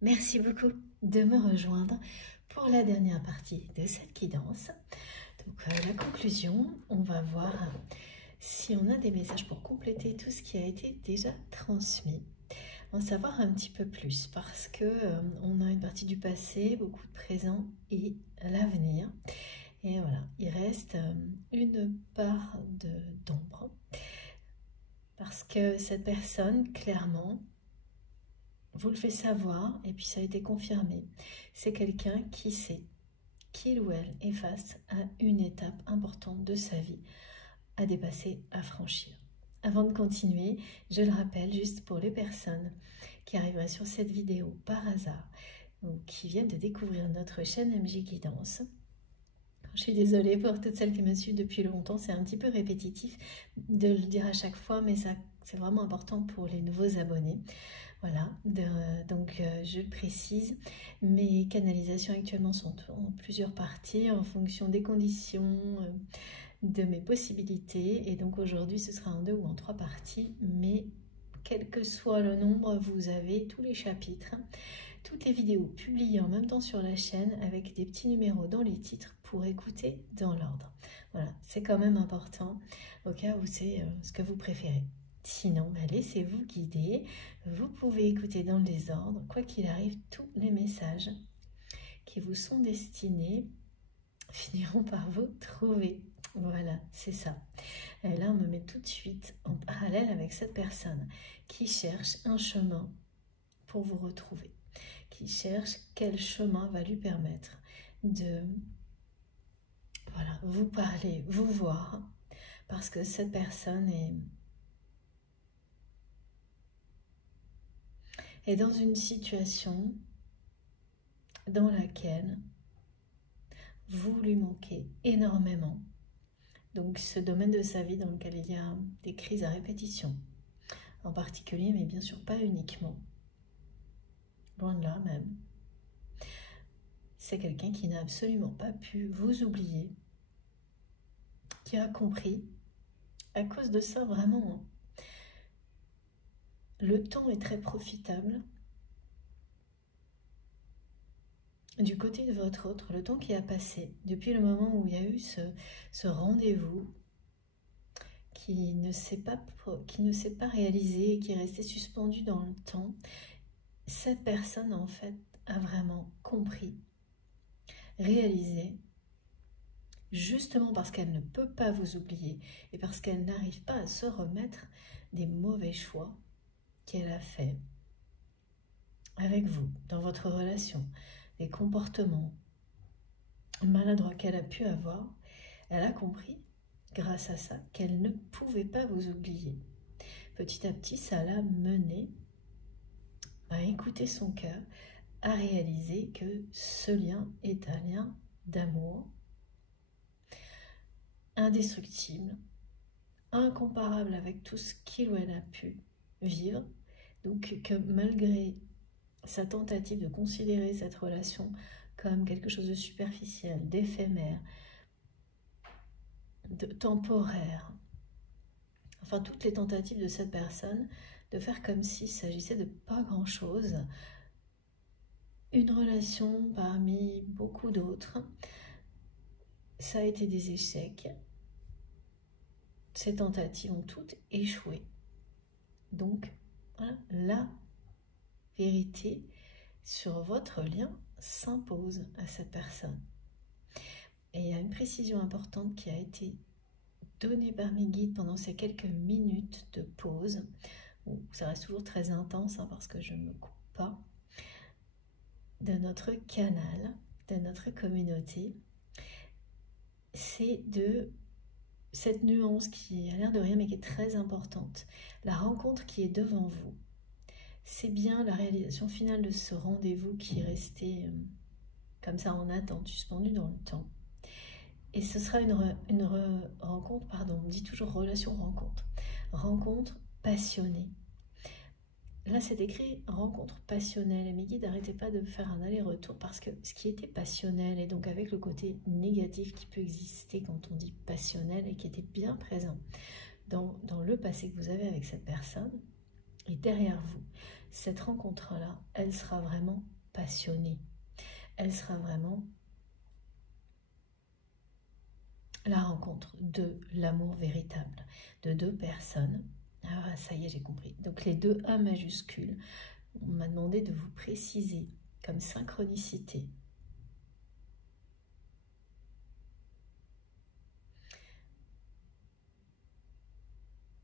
Merci beaucoup de me rejoindre pour la dernière partie de cette guidance. Donc la conclusion, on va voir si on a des messages pour compléter tout ce qui a été déjà transmis. En savoir un petit peu plus parce que on a une partie du passé, beaucoup de présent et l'avenir. Et voilà, il reste une part d'ombre parce que cette personne, clairement, vous le fait savoir et puis ça a été confirmé. C'est quelqu'un qui sait qu'il ou elle est face à une étape importante de sa vie à dépasser, à franchir. Avant de continuer, je le rappelle juste pour les personnes qui arriveraient sur cette vidéo par hasard ou qui viennent de découvrir notre chaîne MJ Guidance. Je suis désolée pour toutes celles qui me suivent depuis longtemps, c'est un petit peu répétitif de le dire à chaque fois, mais c'est vraiment important pour les nouveaux abonnés. Voilà, donc je le précise, mes canalisations actuellement sont en plusieurs parties en fonction des conditions, de mes possibilités. Et donc aujourd'hui ce sera en 2 ou en 3 parties, mais quel que soit le nombre, vous avez tous les chapitres, toutes les vidéos publiées en même temps sur la chaîne avec des petits numéros dans les titres pour écouter dans l'ordre. Voilà, c'est quand même important au cas où c'est ce que vous préférez. Sinon, laissez-vous guider. Vous pouvez écouter dans le désordre. Quoi qu'il arrive, tous les messages qui vous sont destinés finiront par vous trouver. Voilà, c'est ça. Et là, on me met tout de suite en parallèle avec cette personne qui cherche un chemin pour vous retrouver, qui cherche quel chemin va lui permettre de vous parler, vous voir, parce que cette personne est dans une situation dans laquelle vous lui manquez énormément. Donc ce domaine de sa vie dans lequel il y a des crises à répétition, en particulier, mais bien sûr pas uniquement, loin de là même. C'est quelqu'un qui n'a absolument pas pu vous oublier, qui a compris, à cause de ça vraiment, le temps est très profitable. Du côté de votre autre, le temps qui a passé, depuis le moment où il y a eu ce rendez-vous qui ne s'est pas réalisé et qui est resté suspendu dans le temps, cette personne en fait a vraiment compris, réalisé, justement parce qu'elle ne peut pas vous oublier et parce qu'elle n'arrive pas à se remettre des mauvais choix qu'elle a fait avec vous, dans votre relation, des comportements maladroits qu'elle a pu avoir. Elle a compris, grâce à ça, qu'elle ne pouvait pas vous oublier. Petit à petit, ça l'a menée à écouter son cœur, à réaliser que ce lien est un lien d'amour indestructible, incomparable avec tout ce qu'il ou elle a pu vivre. Donc que malgré sa tentative de considérer cette relation comme quelque chose de superficiel, d'éphémère, de temporaire, enfin toutes les tentatives de cette personne de faire comme s'il s'agissait de pas grand-chose, une relation parmi beaucoup d'autres, ça a été des échecs. Ces tentatives ont toutes échoué. Donc, voilà, la vérité sur votre lien s'impose à cette personne. Et il y a une précision importante qui a été donnée par mes guides pendant ces quelques minutes de pause, où ça reste toujours très intense parce que je ne me coupe pas de notre canal, de notre communauté. C'est de cette nuance qui a l'air de rien mais qui est très importante. La rencontre qui est devant vous, c'est bien la réalisation finale de ce rendez-vous qui est resté comme ça en attente, suspendu dans le temps. Et ce sera une rencontre, pardon, on dit toujours relation-rencontre. Rencontre passionnée. Là, c'est écrit rencontre passionnelle. Et mes guides n'arrêtaient pas de faire un aller-retour parce que ce qui était passionnel, et donc avec le côté négatif qui peut exister quand on dit passionnel et qui était bien présent dans le passé que vous avez avec cette personne, Et derrière vous, cette rencontre-là, elle sera vraiment passionnée. Elle sera vraiment la rencontre de l'amour véritable, de deux personnes. Ah, ça y est, j'ai compris. Donc les deux A majuscules, on m'a demandé de vous préciser comme synchronicité.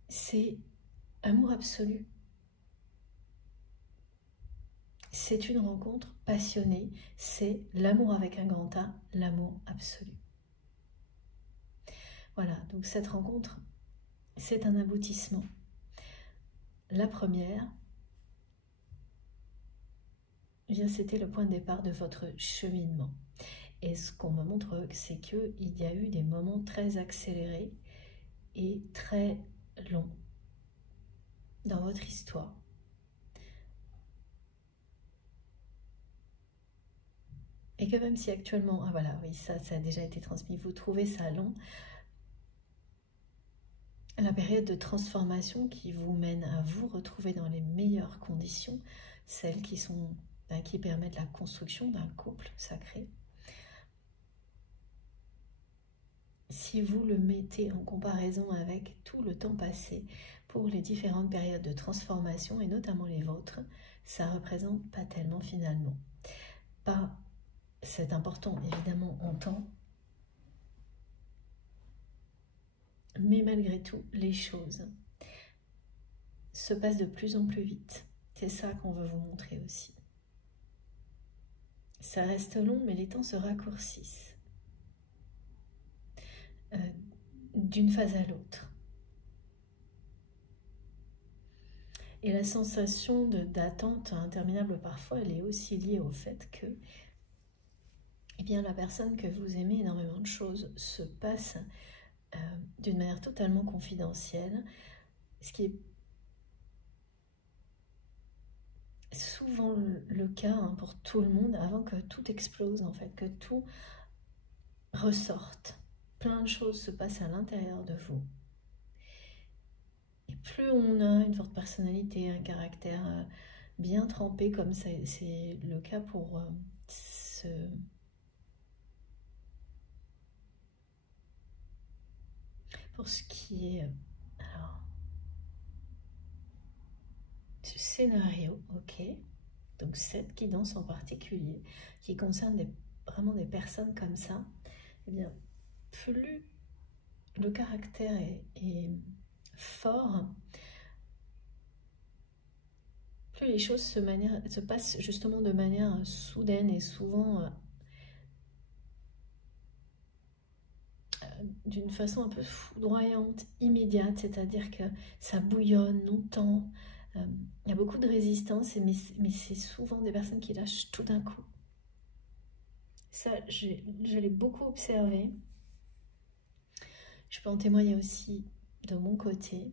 C'est amour absolu. C'est une rencontre passionnée. C'est l'amour avec un grand A, l'amour absolu. Voilà, donc cette rencontre, c'est un aboutissement. La première, eh bien, c'était le point de départ de votre cheminement. Et ce qu'on me montre, c'est qu'il y a eu des moments très accélérés et très longs dans votre histoire. Et que même si actuellement, ah voilà, oui, ça a déjà été transmis, vous trouvez ça long, la période de transformation qui vous mène à vous retrouver dans les meilleures conditions, celles qui sont, qui permettent la construction d'un couple sacré. Si vous le mettez en comparaison avec tout le temps passé pour les différentes périodes de transformation, et notamment les vôtres, ça représente pas tellement finalement. Pas, c'est important évidemment en temps, mais malgré tout, les choses se passent de plus en plus vite. C'est ça qu'on veut vous montrer aussi. Ça reste long, mais les temps se raccourcissent d'une phase à l'autre. Et la sensation d'attente interminable parfois, elle est aussi liée au fait que eh bien, la personne que vous aimez, énormément de choses se passent d'une manière totalement confidentielle, ce qui est souvent le cas pour tout le monde avant que tout explose, en fait, que tout ressorte. Plein de choses se passent à l'intérieur de vous. Et plus on a une forte personnalité, un caractère bien trempé, comme c'est le cas pour ce qui est alors, ce scénario, ok, donc cette guidance en particulier, qui concerne vraiment des personnes comme ça, eh bien, plus le caractère est fort, plus les choses se passent justement de manière soudaine et souvent d'une façon un peu foudroyante, immédiate, c'est-à-dire que ça bouillonne longtemps, il y a beaucoup de résistance, mais c'est souvent des personnes qui lâchent tout d'un coup. Ça, je l'ai beaucoup observé. Je peux en témoigner aussi de mon côté.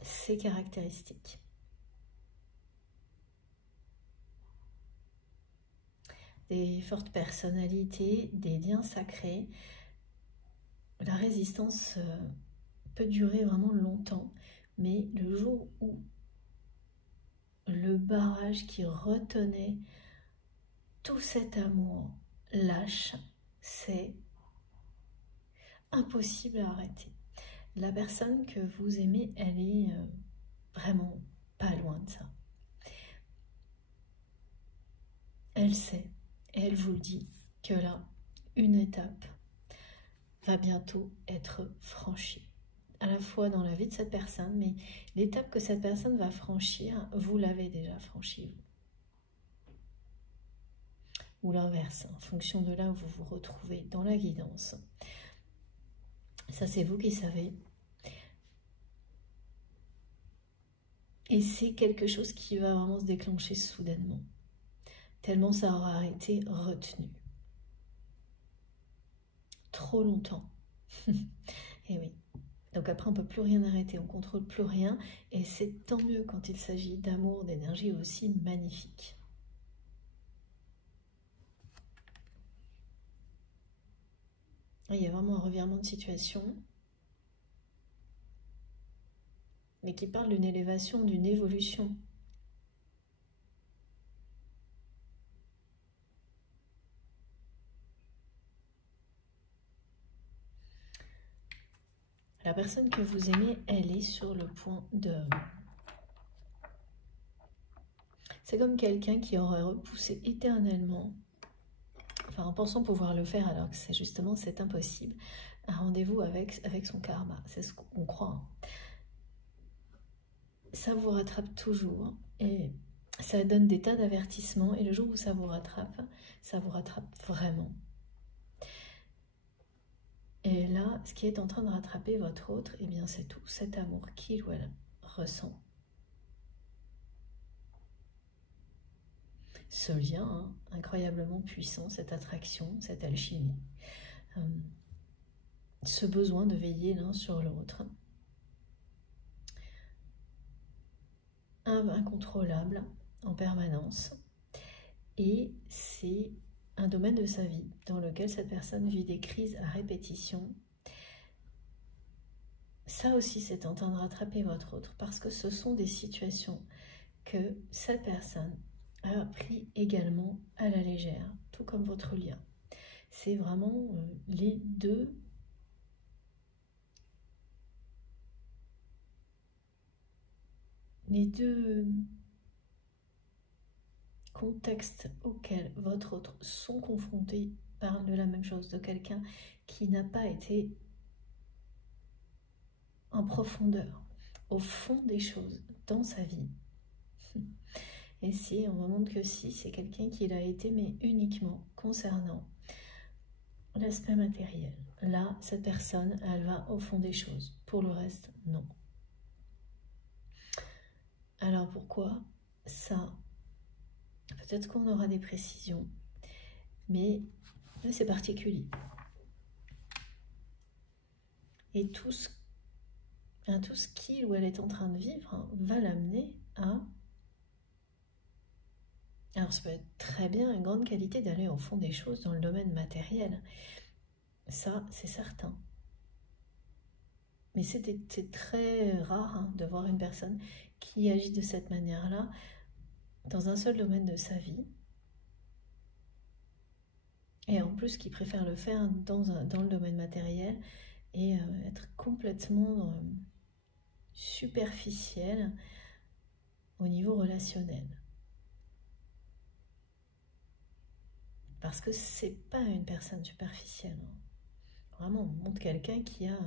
Ces caractéristiques. Des fortes personnalités, des liens sacrés. La résistance peut durer vraiment longtemps, mais le jour où le barrage qui retenait tout cet amour lâche, c'est impossible à arrêter. La personne que vous aimez, elle est vraiment pas loin de ça. Elle sait, et elle vous le dit, que là, une étape va bientôt être franchie. À la fois dans la vie de cette personne, mais l'étape que cette personne va franchir, vous l'avez déjà franchie, vous. Ou l'inverse, en fonction de là où vous vous retrouvez dans la guidance. Ça, c'est vous qui savez. Et c'est quelque chose qui va vraiment se déclencher soudainement. Tellement ça aura été retenu. Trop longtemps. Et oui. Donc après, on ne peut plus rien arrêter, on ne contrôle plus rien. Et c'est tant mieux quand il s'agit d'amour, d'énergie aussi magnifique. Il y a vraiment un revirement de situation. mais qui parle d'une élévation, d'une évolution. La personne que vous aimez, elle est sur le point de... C'est comme quelqu'un qui aurait repoussé éternellement, enfin en pensant pouvoir le faire alors que c'est justement c'est impossible, un rendez-vous avec son karma. C'est ce qu'on croit. Hein. Ça vous rattrape toujours et ça donne des tas d'avertissements et le jour où ça vous rattrape vraiment. Et là, ce qui est en train de rattraper votre autre, eh bien c'est tout cet amour qu'il ou elle ressent. Ce lien hein, incroyablement puissant, cette attraction, cette alchimie, ce besoin de veiller l'un sur l'autre, incontrôlable en permanence, et c'est un domaine de sa vie dans lequel cette personne vit des crises à répétition. Ça aussi, c'est en train de rattraper votre autre parce que ce sont des situations que cette personne a pris également à la légère, tout comme votre lien. C'est vraiment les deux contextes auxquels votre autre sont confrontés parlent de la même chose, de quelqu'un qui n'a pas été en profondeur, au fond des choses, dans sa vie. Et si, on me montre que si, c'est quelqu'un qui l'a été, mais uniquement concernant l'aspect matériel. Là, cette personne, elle va au fond des choses. Pour le reste, non. Alors pourquoi ça? Peut-être qu'on aura des précisions, mais c'est particulier. Et tout ce qu'il ou elle est en train de vivre hein, va l'amener à... Alors ça peut être très bien une grande qualité d'aller au fond des choses dans le domaine matériel. Ça, c'est certain. Mais c'est très rare hein, de voir une personne qui agit de cette manière-là dans un seul domaine de sa vie. Et en plus, qui préfère le faire dans le domaine matériel et être complètement superficiel au niveau relationnel. Parce que c'est pas une personne superficielle. Hein. Vraiment, on montre quelqu'un qui a,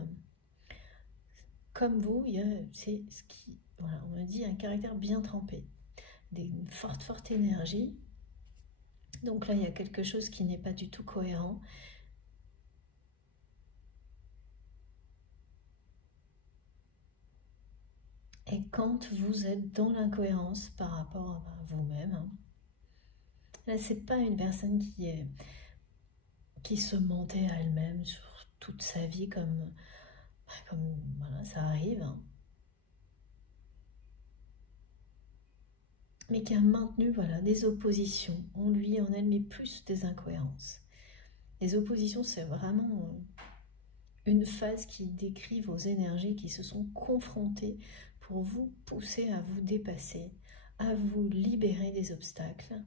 comme vous, c'est ce qui, voilà, on me dit un caractère bien trempé, une forte énergie. Donc là, il y a quelque chose qui n'est pas du tout cohérent. Et quand vous êtes dans l'incohérence par rapport à vous-même, hein, là, c'est pas une personne qui se mentait à elle-même sur toute sa vie comme voilà, ça arrive. Hein. Mais qui a maintenu voilà, des oppositions en lui, en elle, mais plus des incohérences. Les oppositions, c'est vraiment une phase qui décrit vos énergies qui se sont confrontées pour vous pousser à vous dépasser, à vous libérer des obstacles,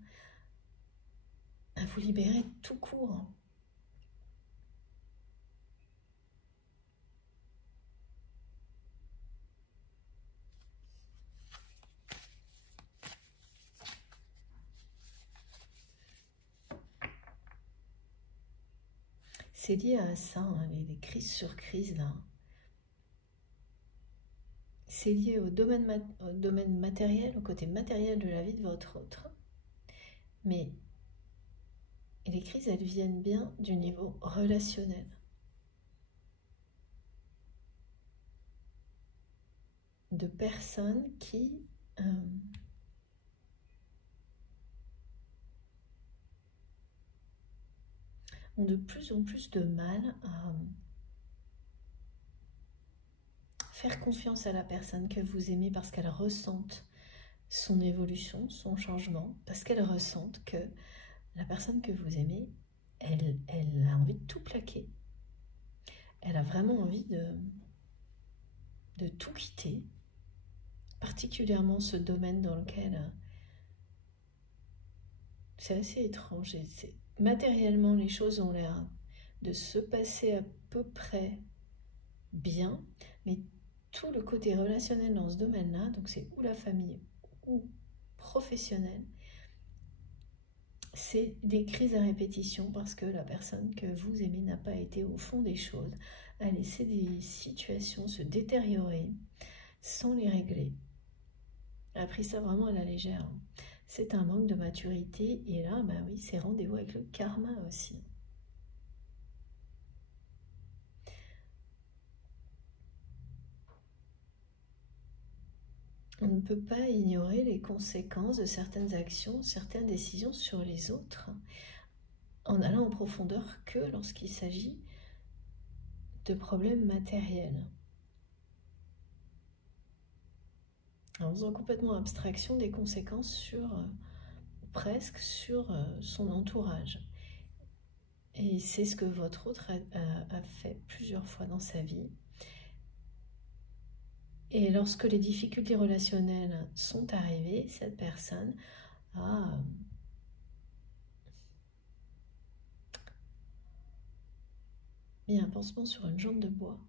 à vous libérer tout court. C'est lié à ça, hein, les crises sur crises là. C'est lié au domaine matériel, au côté matériel de la vie de votre autre. Mais les crises, elles viennent bien du niveau relationnel. De personnes qui ont de plus en plus de mal à faire confiance à la personne que vous aimez parce qu'elle ressente son évolution, son changement, parce qu'elle ressente que la personne que vous aimez, elle a envie de tout plaquer. Elle a vraiment envie de tout quitter particulièrement ce domaine dans lequel c'est assez étrange. Matériellement, les choses ont l'air de se passer à peu près bien, mais tout le côté relationnel dans ce domaine-là, donc c'est ou la famille ou professionnel, c'est des crises à répétition parce que la personne que vous aimez n'a pas été au fond des choses, a laissé des situations se détériorer sans les régler, a pris ça vraiment à la légère. C'est un manque de maturité et là, bah oui, c'est rendez-vous avec le karma aussi. On ne peut pas ignorer les conséquences de certaines actions, certaines décisions sur les autres, en allant en profondeur que lorsqu'il s'agit de problèmes matériels. En faisant complètement abstraction des conséquences presque sur son entourage. Et c'est ce que votre autre a fait plusieurs fois dans sa vie. Et lorsque les difficultés relationnelles sont arrivées, cette personne a mis un pansement sur une jambe de bois.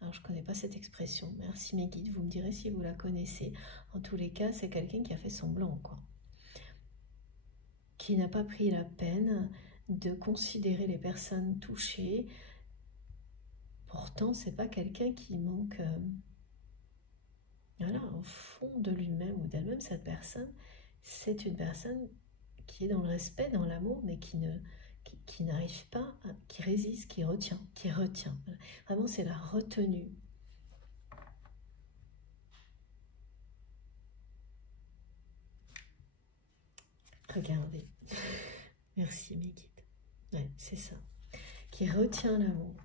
Alors, je ne connais pas cette expression. Merci mes guides, vous me direz si vous la connaissez. En tous les cas, c'est quelqu'un qui a fait semblant, quoi. Qui n'a pas pris la peine de considérer les personnes touchées. Pourtant, c'est pas quelqu'un qui manque... Voilà, au fond de lui-même ou d'elle-même, cette personne, c'est une personne qui est dans le respect, dans l'amour, mais qui n'arrive pas, qui résiste, qui retient. Vraiment, c'est la retenue. Regardez. Merci mes guides. Ouais, c'est ça. Qui retient l'amour.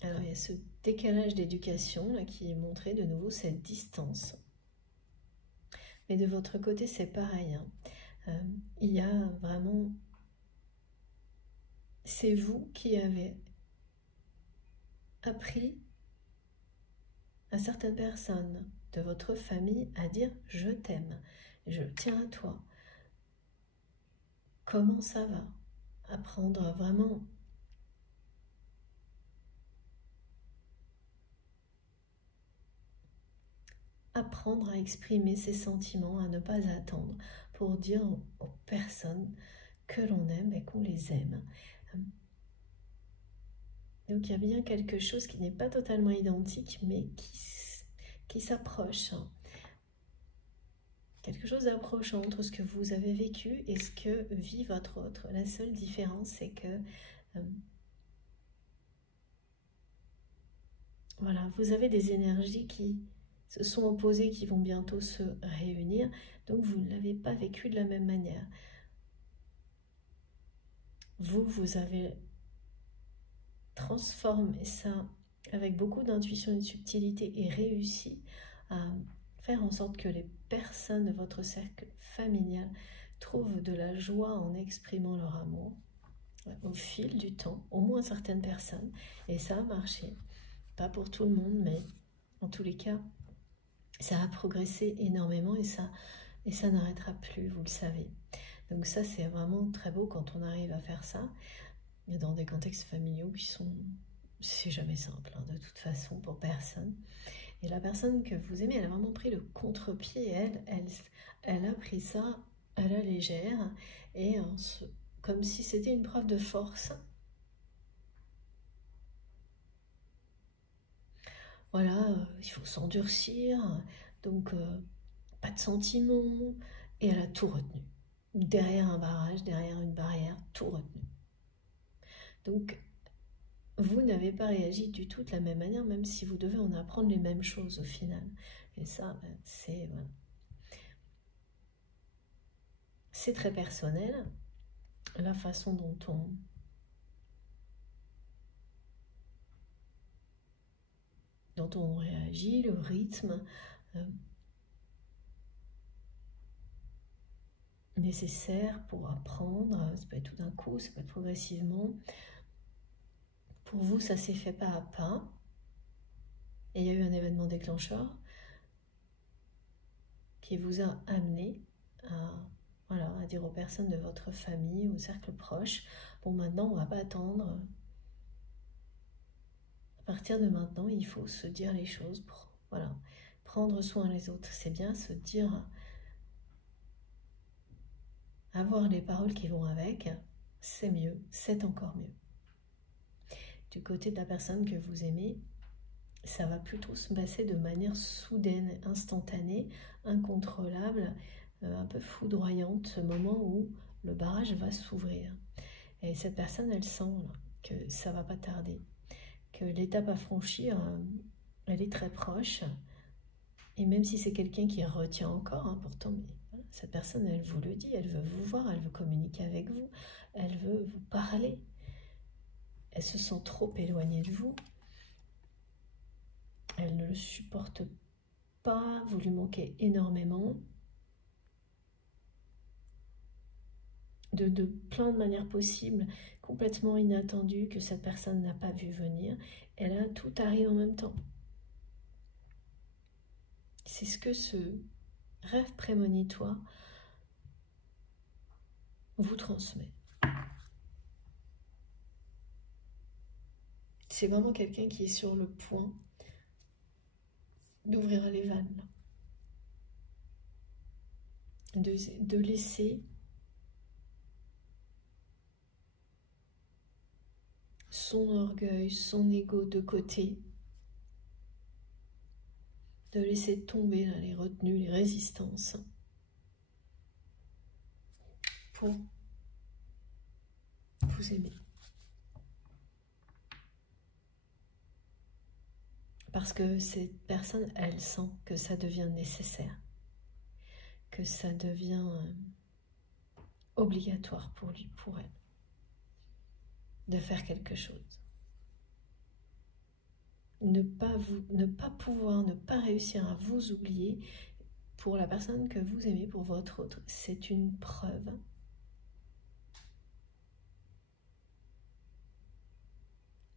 Alors, il y a ce décalage d'éducation là qui est montré de nouveau, cette distance. Mais de votre côté, c'est pareil. Hein. Il y a vraiment... C'est vous qui avez appris à certaines personnes de votre famille à dire « je t'aime, je tiens à toi ». Comment ça va? Apprendre vraiment... Apprendre à exprimer ses sentiments, à ne pas attendre pour dire aux personnes que l'on aime et qu'on les aime. Donc il y a bien quelque chose qui n'est pas totalement identique, mais qui s'approche. Quelque chose d'approchant entre ce que vous avez vécu et ce que vit votre autre. La seule différence, c'est que voilà, vous avez des énergies qui se sont opposées, qui vont bientôt se réunir, donc vous ne l'avez pas vécu de la même manière. Vous avez transformé ça avec beaucoup d'intuition et de subtilité et réussi à faire en sorte que les personnes de votre cercle familial trouvent de la joie en exprimant leur amour au fil du temps, au moins certaines personnes, et ça a marché. Pas pour tout le monde, mais en tous les cas, ça a progressé énormément et ça n'arrêtera plus, vous le savez. Donc ça, c'est vraiment très beau quand on arrive à faire ça dans des contextes familiaux qui sont... C'est jamais simple, hein, de toute façon, pour personne. Et la personne que vous aimez, elle a vraiment pris le contre-pied. Elle a pris ça à la légère et comme si c'était une preuve de force. Voilà, il faut s'endurcir, donc pas de sentiments, et elle a tout retenu. Derrière un barrage, derrière une barrière, tout retenu. Donc, vous n'avez pas réagi du tout de la même manière, même si vous devez en apprendre les mêmes choses au final. Et ça, c'est voilà. C'est très personnel, la façon dont on réagit, le rythme nécessaire pour apprendre. Ça peut être tout d'un coup, ça peut être progressivement. Pour vous, ça s'est fait pas à pas. Et il y a eu un événement déclencheur qui vous a amené à, voilà, à dire aux personnes de votre famille, au cercle proche, bon, maintenant, on ne va pas attendre. À partir de maintenant, il faut se dire les choses pour, voilà, prendre soin des autres. C'est bien se dire, avoir les paroles qui vont avec, c'est mieux, c'est encore mieux. Du côté de la personne que vous aimez, ça va plutôt se passer de manière soudaine, instantanée, incontrôlable, un peu foudroyante, ce moment où le barrage va s'ouvrir. Et cette personne, elle sent que ça va pas tarder, que l'étape à franchir, elle est très proche. Et même si c'est quelqu'un qui retient encore, hein, pourtant, mais voilà, cette personne, elle vous le dit, elle veut vous voir, elle veut communiquer avec vous, elle veut vous parler. Elle se sent trop éloignée de vous. Elle ne le supporte pas, vous lui manquez énormément. De plein de manières possibles, complètement inattendues, que cette personne n'a pas vu venir. Et là, tout arrive en même temps. C'est ce que ce rêve prémonitoire vous transmet. C'est vraiment quelqu'un qui est sur le point d'ouvrir les vannes, de laisser son orgueil, son ego de côté, de laisser tomber là, les retenues, les résistances, pour vous aimer. Parce que cette personne, elle sent que ça devient nécessaire, que ça devient obligatoire pour lui, pour elle, de faire quelque chose. Ne pas pouvoir, ne pas réussir à vous oublier pour la personne que vous aimez, pour votre autre, c'est une preuve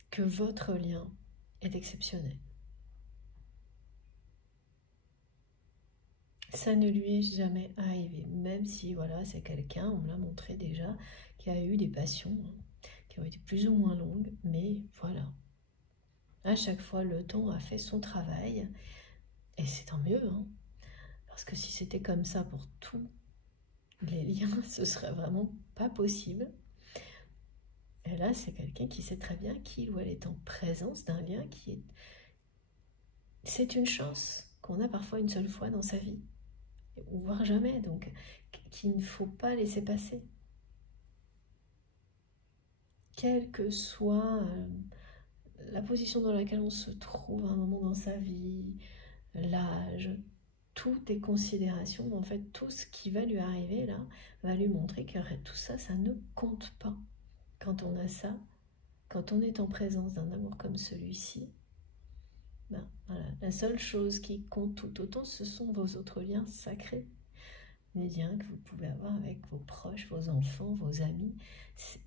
que votre lien est exceptionnel. Ça ne lui est jamais arrivé, même si voilà, c'est quelqu'un, on me l'a montré déjà, qui a eu des passions qui ont été plus ou moins longues, mais voilà. À chaque fois, le temps a fait son travail, et c'est tant mieux, hein, parce que si c'était comme ça pour tous les liens, ce serait vraiment pas possible. Et là, c'est quelqu'un qui sait très bien qu'il ou elle est en présence d'un lien qui est... C'est une chance qu'on a parfois une seule fois dans sa vie, ou voire jamais, donc qu'il ne faut pas laisser passer. Quelle que soit la position dans laquelle on se trouve à un moment dans sa vie, l'âge, tout est considération. En fait, tout ce qui va lui arriver là va lui montrer que tout ça, ça ne compte pas. Quand on a ça, quand on est en présence d'un amour comme celui-ci, ben, voilà, la seule chose qui compte tout autant, ce sont vos autres liens sacrés. Les liens que vous pouvez avoir avec vos proches, vos enfants, vos amis.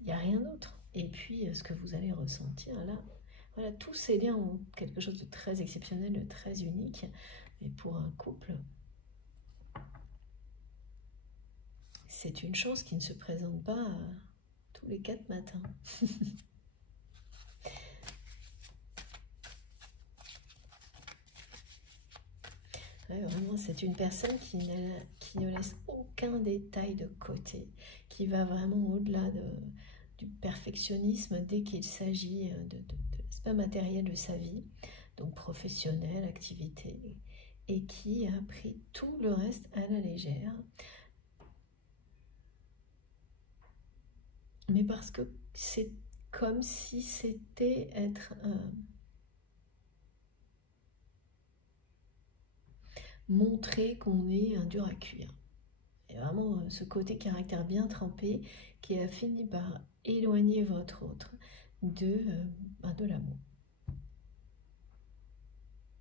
Il n'y a rien d'autre. Et puis, ce que vous allez ressentir là, voilà, tous ces liens ont quelque chose de très exceptionnel, de très unique. Mais pour un couple, c'est une chance qui ne se présente pas tous les 4 matins. Ouais, vraiment, c'est une personne qui ne laisse aucun détail de côté, qui va vraiment au-delà du perfectionnisme dès qu'il s'agit de l'aspect matériel de sa vie, donc professionnel, activité, et qui a pris tout le reste à la légère. Mais parce que c'est comme si c'était être... montrer qu'on est un dur à cuire. Et vraiment ce côté caractère bien trempé qui a fini par éloigner votre autre de l'amour.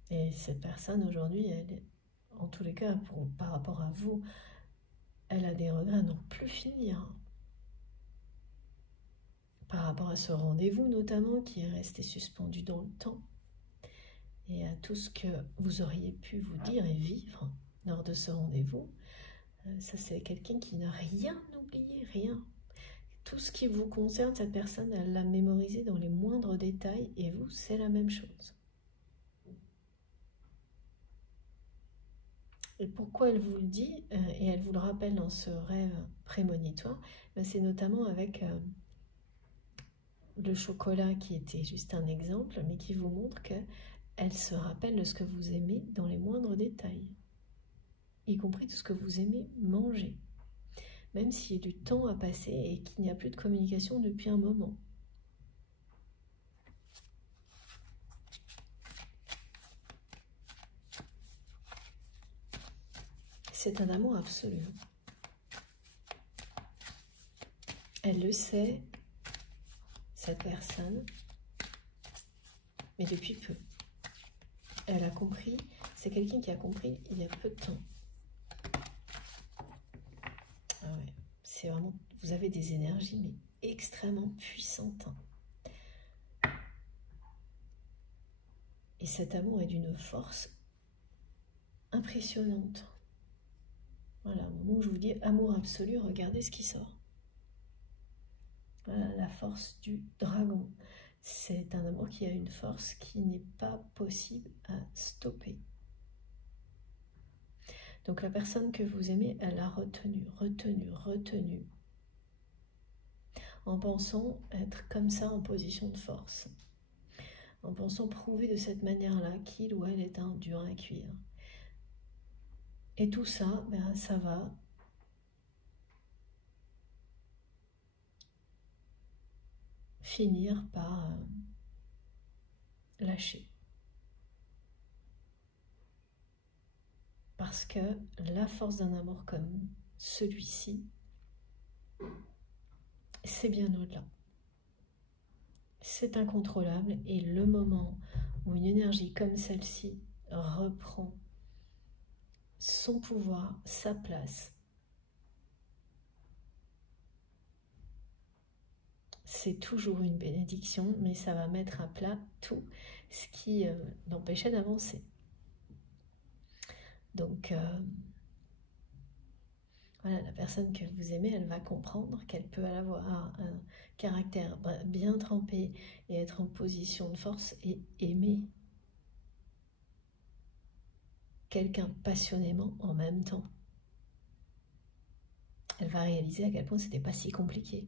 Et cette personne aujourd'hui, elle, en tous les cas, par rapport à vous, elle a des regrets à n'en plus finir. par rapport à ce rendez-vous notamment qui est resté suspendu dans le temps et à tout ce que vous auriez pu vous dire et vivre lors de ce rendez-vous. Ça, c'est quelqu'un qui n'a rien oublié, rien. Tout ce qui vous concerne, cette personne, elle l'a mémorisé dans les moindres détails et vous, c'est la même chose. Et pourquoi elle vous le dit, et elle vous le rappelle dans ce rêve prémonitoire, c'est notamment avec le chocolat qui était juste un exemple, mais qui vous montre qu'elle se rappelle de ce que vous aimez dans les moindres détails, y compris tout ce que vous aimez manger, même s'il y a du temps à passer et qu'il n'y a plus de communication depuis un moment. C'est un amour absolu. Elle le sait, cette personne, mais depuis peu. Elle a compris, c'est quelqu'un qui a compris il y a peu de temps. Ah ouais, c'est vraiment, vous avez des énergies, mais extrêmement puissantes. Et cet amour est d'une force impressionnante. Voilà, au moment où je vous dis amour absolu, regardez ce qui sort. Voilà, la force du dragon. C'est un amour qui a une force qui n'est pas possible à stopper. Donc la personne que vous aimez, elle a retenu, en pensant être comme ça en position de force, en pensant prouver de cette manière-là qu'il ou elle est un dur à cuire. Et tout ça, ben, ça va finir par lâcher. Parce que la force d'un amour comme celui-ci, c'est bien au-delà. C'est incontrôlable et le moment où une énergie comme celle-ci reprend son pouvoir, sa place, c'est toujours une bénédiction, mais ça va mettre à plat tout ce qui l'empêchait d'avancer. Donc, voilà, la personne que vous aimez, elle va comprendre qu'elle peut avoir un caractère bien trempé et être en position de force et aimer quelqu'un passionnément en même temps. Elle va réaliser à quel point c'était pas si compliqué.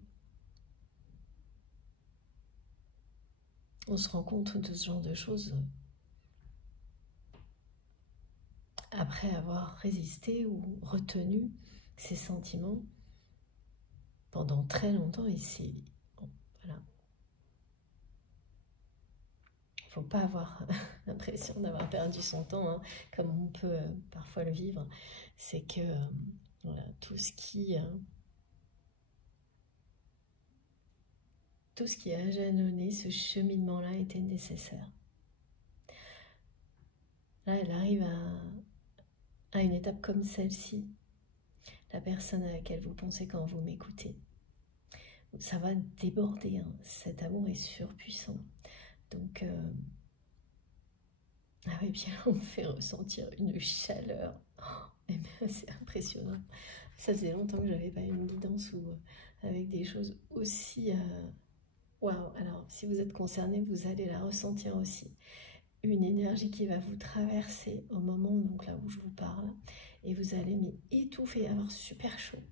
On se rend compte de ce genre de choses après avoir résisté ou retenu ces sentiments pendant très longtemps ici. Bon, voilà. Il ne faut pas avoir l'impression d'avoir perdu son temps, hein, comme on peut parfois le vivre. C'est que voilà, tout ce qui a jalonné ce cheminement-là était nécessaire. Là, elle arrive à une étape comme celle-ci. La personne à laquelle vous pensez quand vous m'écoutez, ça va déborder, hein. Cet amour est surpuissant. Donc, ah oui, bien, on me fait ressentir une chaleur. Oh, c'est impressionnant. Ça faisait longtemps que je n'avais pas eu une guidance avec des choses aussi... Waouh. Alors, si vous êtes concerné, vous allez la ressentir aussi. Une énergie qui va vous traverser au moment donc là où je vous parle. Et vous allez étouffer, avoir super chaud.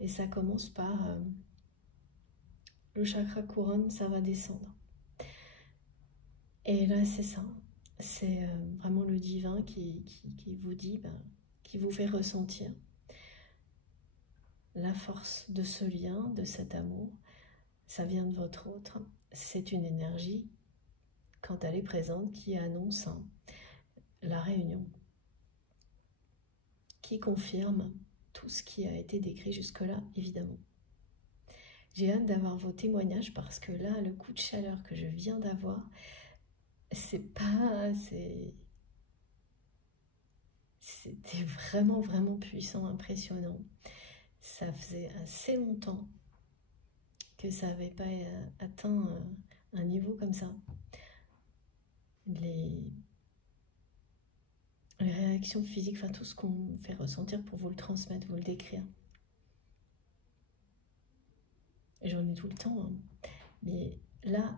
Et ça commence par le chakra couronne, ça va descendre. Et là, c'est ça. C'est vraiment le divin qui vous dit, qui vous fait ressentir la force de ce lien, de cet amour. Ça vient de votre autre. C'est une énergie, quand elle est présente, qui annonce la réunion, qui confirme tout ce qui a été décrit jusque-là, évidemment. J'ai hâte d'avoir vos témoignages parce que là, le coup de chaleur que je viens d'avoir, c'était vraiment, vraiment puissant, impressionnant. Ça faisait assez longtemps que ça n'avait pas atteint un niveau comme ça. Les réactions physiques, enfin tout ce qu'on fait ressentir pour vous le transmettre, vous le décrire. J'en ai tout le temps, hein. Mais là,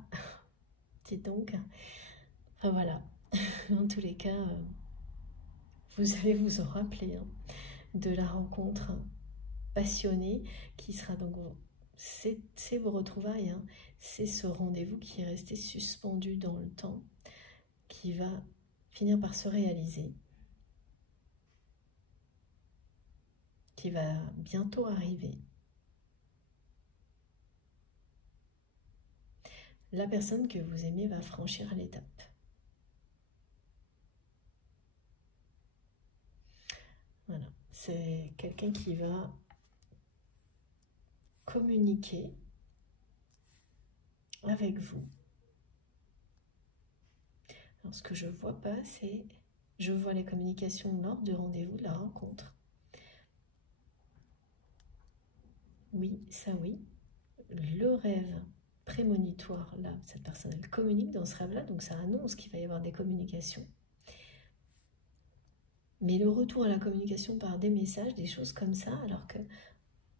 dites donc, enfin voilà, en tous les cas, vous allez vous en rappeler hein, de la rencontre passionnée qui sera donc, c'est vos retrouvailles, hein, c'est ce rendez-vous qui est resté suspendu dans le temps, qui va finir par se réaliser, qui va bientôt arriver. La personne que vous aimez va franchir l'étape. Voilà, c'est quelqu'un qui va communiquer avec vous. Alors, ce que je ne vois pas, c'est... Je vois les communications lors du rendez-vous, de la rencontre. Oui, ça oui. Le rêve prémonitoire, là, cette personne, elle communique dans ce rêve-là, donc ça annonce qu'il va y avoir des communications. Mais le retour à la communication par des messages, des choses comme ça, alors que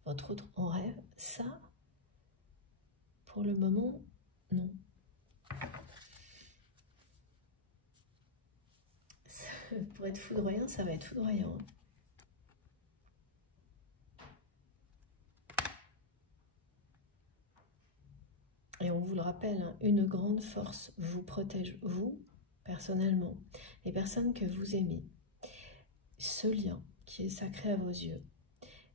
votre autre en rêve, ça, pour le moment, non. Pour être foudroyant, ça va être foudroyant. Et on vous le rappelle, hein, une grande force vous protège, vous, personnellement, les personnes que vous aimez. Ce lien qui est sacré à vos yeux,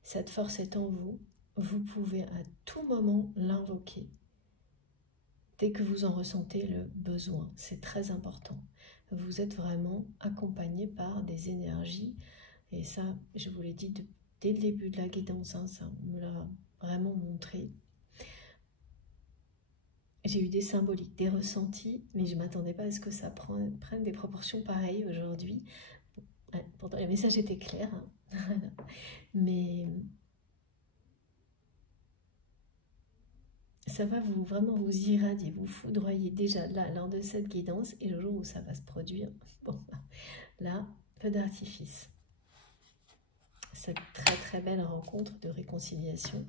cette force est en vous, vous pouvez à tout moment l'invoquer. Dès que vous en ressentez le besoin, c'est très important. Vous êtes vraiment accompagné par des énergies, et ça, je vous l'ai dit dès le début de la guidance, hein, ça me l'a vraiment montré. J'ai eu des symboliques, des ressentis, mais je ne m'attendais pas à ce que ça prenne des proportions pareilles aujourd'hui. Ouais, pourtant, le message était clair, hein. Mais ça va vraiment vous irradier, vous foudroyer déjà là, lors de cette guidance, et le jour où ça va se produire, bon, là, peu d'artifice. Cette très belle rencontre de réconciliation.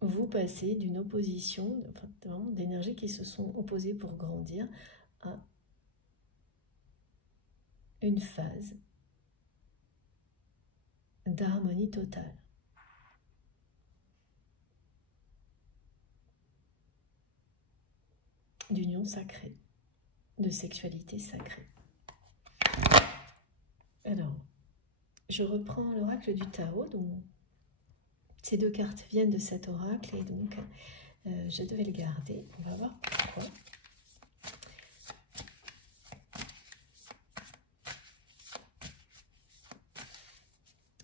Vous passez d'une opposition, enfin, d'énergies qui se sont opposées pour grandir, à une phase d'harmonie totale. D'union sacrée, de sexualité sacrée. Alors, je reprends l'oracle du Tao, donc ces deux cartes viennent de cet oracle et donc je devais le garder. On va voir pourquoi.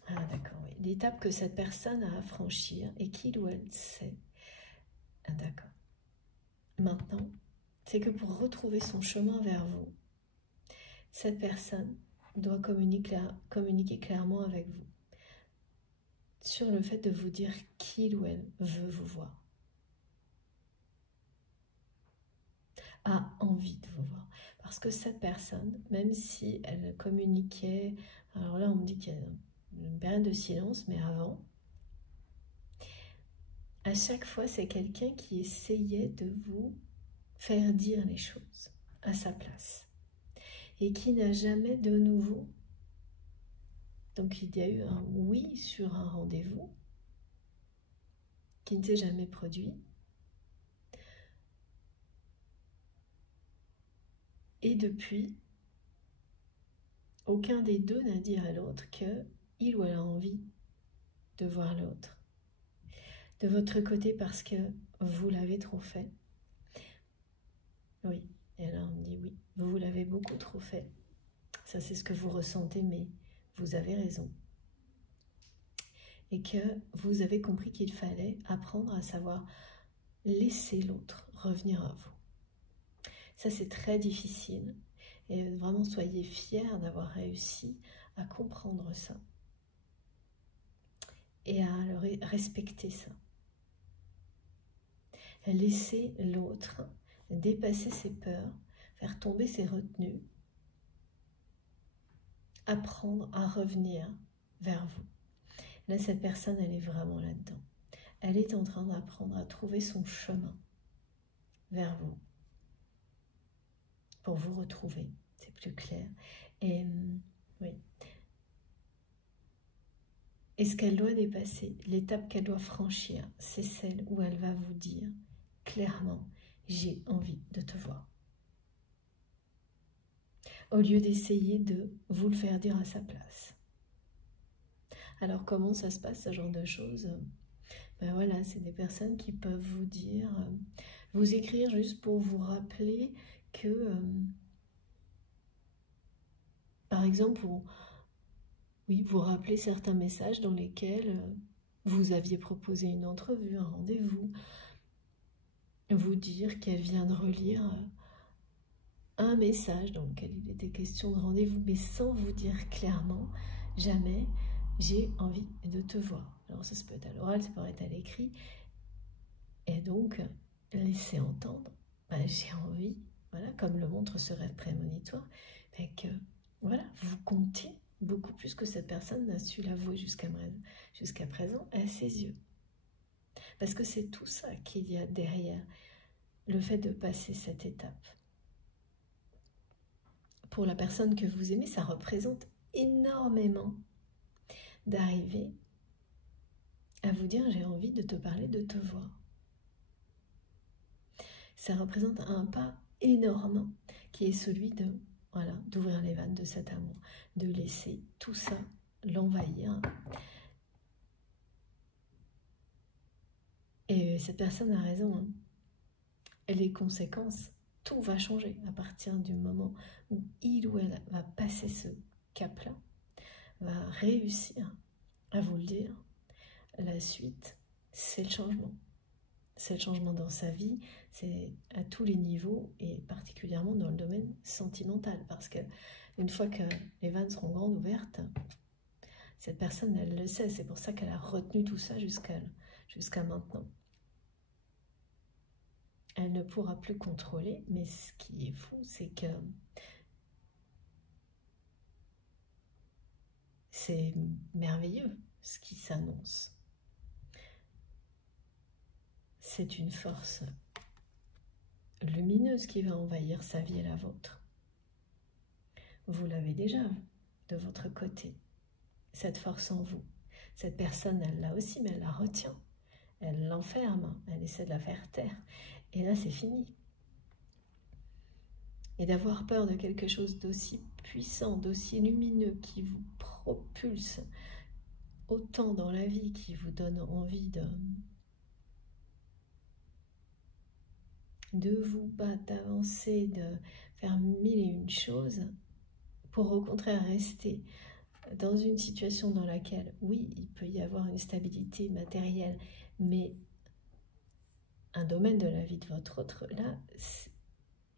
Ah d'accord, oui. L'étape que cette personne a à franchir et qu'il ou elle sait. Ah d'accord. Maintenant, c'est que pour retrouver son chemin vers vous, cette personne doit communiquer clairement avec vous sur le fait de vous dire qu'il ou elle veut vous voir, a envie de vous voir. Parce que cette personne, même si elle communiquait, alors là on me dit qu'il y a une période de silence, mais avant, à chaque fois c'est quelqu'un qui essayait de vous faire dire les choses à sa place et qui n'a jamais de nouveau. Donc il y a eu un oui sur un rendez-vous qui ne s'est jamais produit. Et depuis, aucun des deux n'a dit à l'autre qu'il ou elle a envie de voir l'autre. De votre côté parce que vous l'avez trop fait. Oui, et là on me dit oui, vous l'avez beaucoup trop fait. Ça c'est ce que vous ressentez, mais vous avez raison. Et que vous avez compris qu'il fallait apprendre à savoir laisser l'autre revenir à vous. Ça c'est très difficile. Et vraiment soyez fiers d'avoir réussi à comprendre ça. Et à respecter ça. laisser l'autre dépasser ses peurs, faire tomber ses retenues, apprendre à revenir vers vous. Là, cette personne, elle est vraiment là-dedans. Elle est en train d'apprendre à trouver son chemin vers vous, pour vous retrouver, c'est plus clair. Et oui. Et ce qu'elle doit dépasser, l'étape qu'elle doit franchir, c'est celle où elle va vous dire clairement, j'ai envie de te voir. Au lieu d'essayer de vous le faire dire à sa place. Alors comment ça se passe, ce genre de choses? Ben voilà, c'est des personnes qui peuvent vous dire, vous écrire juste pour vous rappeler que, par exemple, oui, vous rappelez certains messages dans lesquels vous aviez proposé une entrevue, un rendez-vous, vous dire qu'elle vient de relire un message dans lequel il était question de rendez-vous, mais sans vous dire clairement, jamais, j'ai envie de te voir. Alors ça peut être à l'oral, ça peut être à l'écrit, et donc laisser entendre, ben, j'ai envie, voilà, comme le montre ce rêve prémonitoire, ben, que voilà, vous comptez beaucoup plus que cette personne n'a su l'avouer jusqu'à présent à ses yeux. Parce que c'est tout ça qu'il y a derrière le fait de passer cette étape. Pour la personne que vous aimez, ça représente énormément d'arriver à vous dire j'ai envie de te parler, de te voir. Ça représente un pas énorme qui est celui de, voilà, d'ouvrir les vannes de cet amour, de laisser tout ça l'envahir. Et cette personne a raison, hein. Et les conséquences, tout va changer à partir du moment où il ou elle va passer ce cap-là, va réussir à vous le dire. La suite, c'est le changement. C'est le changement dans sa vie, c'est à tous les niveaux et particulièrement dans le domaine sentimental. Parce que une fois que les vannes seront grandes ouvertes, cette personne, elle le sait. C'est pour ça qu'elle a retenu tout ça jusqu'à maintenant. Elle ne pourra plus contrôler, mais ce qui est fou, c'est que c'est merveilleux ce qui s'annonce. C'est une force lumineuse qui va envahir sa vie et la vôtre. Vous l'avez déjà de votre côté, cette force en vous. Cette personne, elle l'a aussi, mais elle la retient. Elle l'enferme, elle essaie de la faire taire. Et là, c'est fini. Et d'avoir peur de quelque chose d'aussi puissant, d'aussi lumineux, qui vous propulse autant dans la vie, qui vous donne envie de vous battre, d'avancer, de faire mille et une choses, pour au contraire rester dans une situation dans laquelle, oui, il peut y avoir une stabilité matérielle, mais un domaine de la vie de votre autre, là,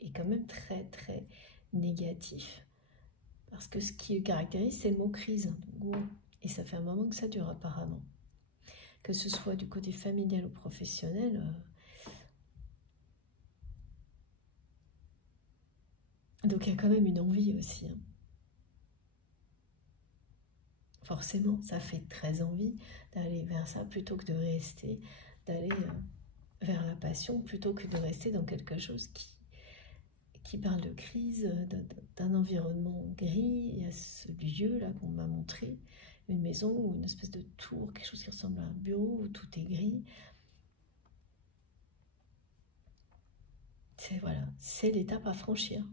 est quand même très, très négatif. Parce que ce qui le caractérise, c'est le mot crise. Et ça fait un moment que ça dure apparemment. Que ce soit du côté familial ou professionnel. Donc il y a quand même une envie aussi. Hein. Forcément, ça fait très envie d'aller vers ça plutôt que de rester, d'aller vers la passion plutôt que de rester dans quelque chose qui parle de crise, d'un environnement gris. Il y a ce lieu-là qu'on m'a montré, une maison ou une espèce de tour, quelque chose qui ressemble à un bureau où tout est gris. Voilà, c'est l'étape à franchir.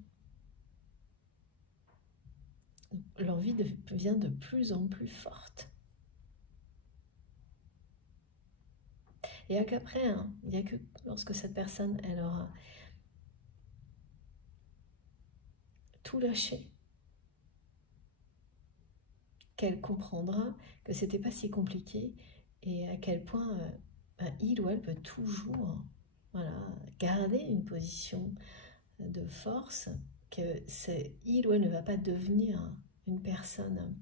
L'envie devient de plus en plus forte. Et qu'après, hein, il n'y a que lorsque cette personne, elle aura tout lâché, qu'elle comprendra que c'était pas si compliqué et à quel point il ou elle peut toujours, voilà, garder une position de force, que il ou elle ne va pas devenir une personne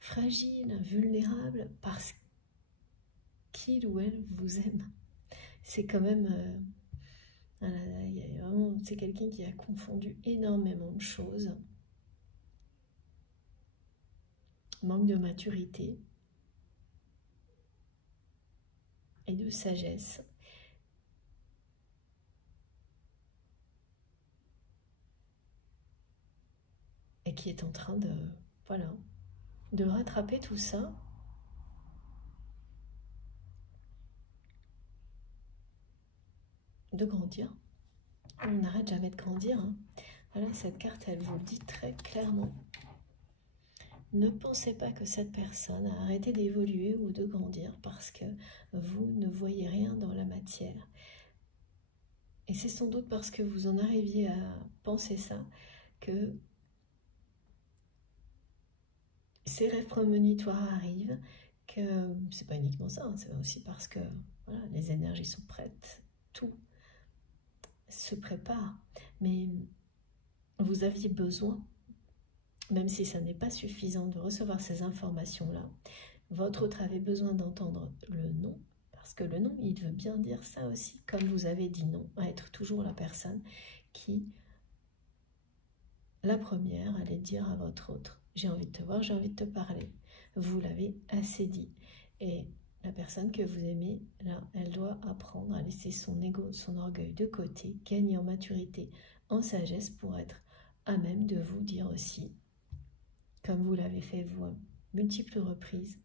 fragile, vulnérable, parce qu'il ou elle vous aime. C'est quand même... c'est quelqu'un qui a confondu énormément de choses. Manque de maturité et de sagesse. Et qui est en train de, voilà, de rattraper tout ça. De grandir. On n'arrête jamais de grandir. Hein. Voilà, cette carte, elle vous le dit très clairement. Ne pensez pas que cette personne a arrêté d'évoluer ou de grandir parce que vous ne voyez rien dans la matière. Et c'est sans doute parce que vous en arriviez à penser ça que ces rêves prémonitoires arrivent, que c'est pas uniquement ça, hein, c'est aussi parce que voilà, les énergies sont prêtes, tout se prépare. Mais vous aviez besoin, même si ça n'est pas suffisant de recevoir ces informations-là, votre autre avait besoin d'entendre le non, parce que le non, il veut bien dire ça aussi, comme vous avez dit non, à être toujours la personne qui, la première, allait dire à votre autre, j'ai envie de te voir, j'ai envie de te parler. Vous l'avez assez dit. Et la personne que vous aimez, là, elle doit apprendre à laisser son ego, son orgueil de côté, gagner en maturité, en sagesse pour être à même de vous dire aussi, comme vous l'avez fait vous à multiples reprises,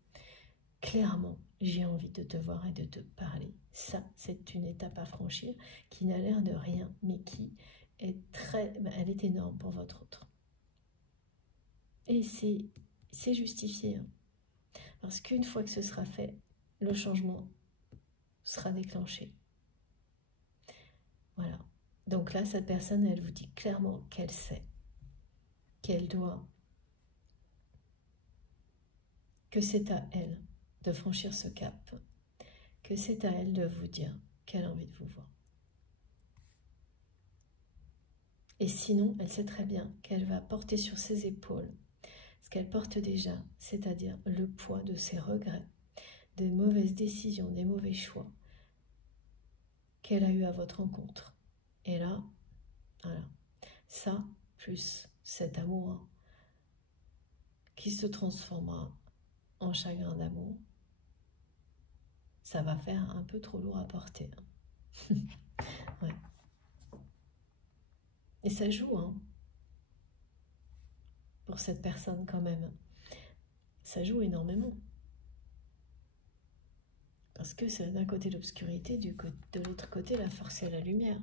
clairement, j'ai envie de te voir et de te parler. Ça, c'est une étape à franchir qui n'a l'air de rien, mais qui est elle est énorme pour votre autre. Et c'est justifié. Hein. Parce qu'une fois que ce sera fait, le changement sera déclenché. Voilà. Donc là, cette personne, elle vous dit clairement qu'elle sait, qu'elle doit, que c'est à elle de franchir ce cap, que c'est à elle de vous dire qu'elle a envie de vous voir. Et sinon, elle sait très bien qu'elle va porter sur ses épaules ce qu'elle porte déjà, c'est-à-dire le poids de ses regrets, des mauvaises décisions, des mauvais choix qu'elle a eu à votre rencontre. Et là, voilà, ça, plus cet amour qui se transformera en chagrin d'amour, ça va faire un peu trop lourd à porter. Ouais. Et ça joue, hein, pour cette personne quand même. Ça joue énormément. Parce que c'est d'un côté l'obscurité, de l'autre côté la force et la lumière.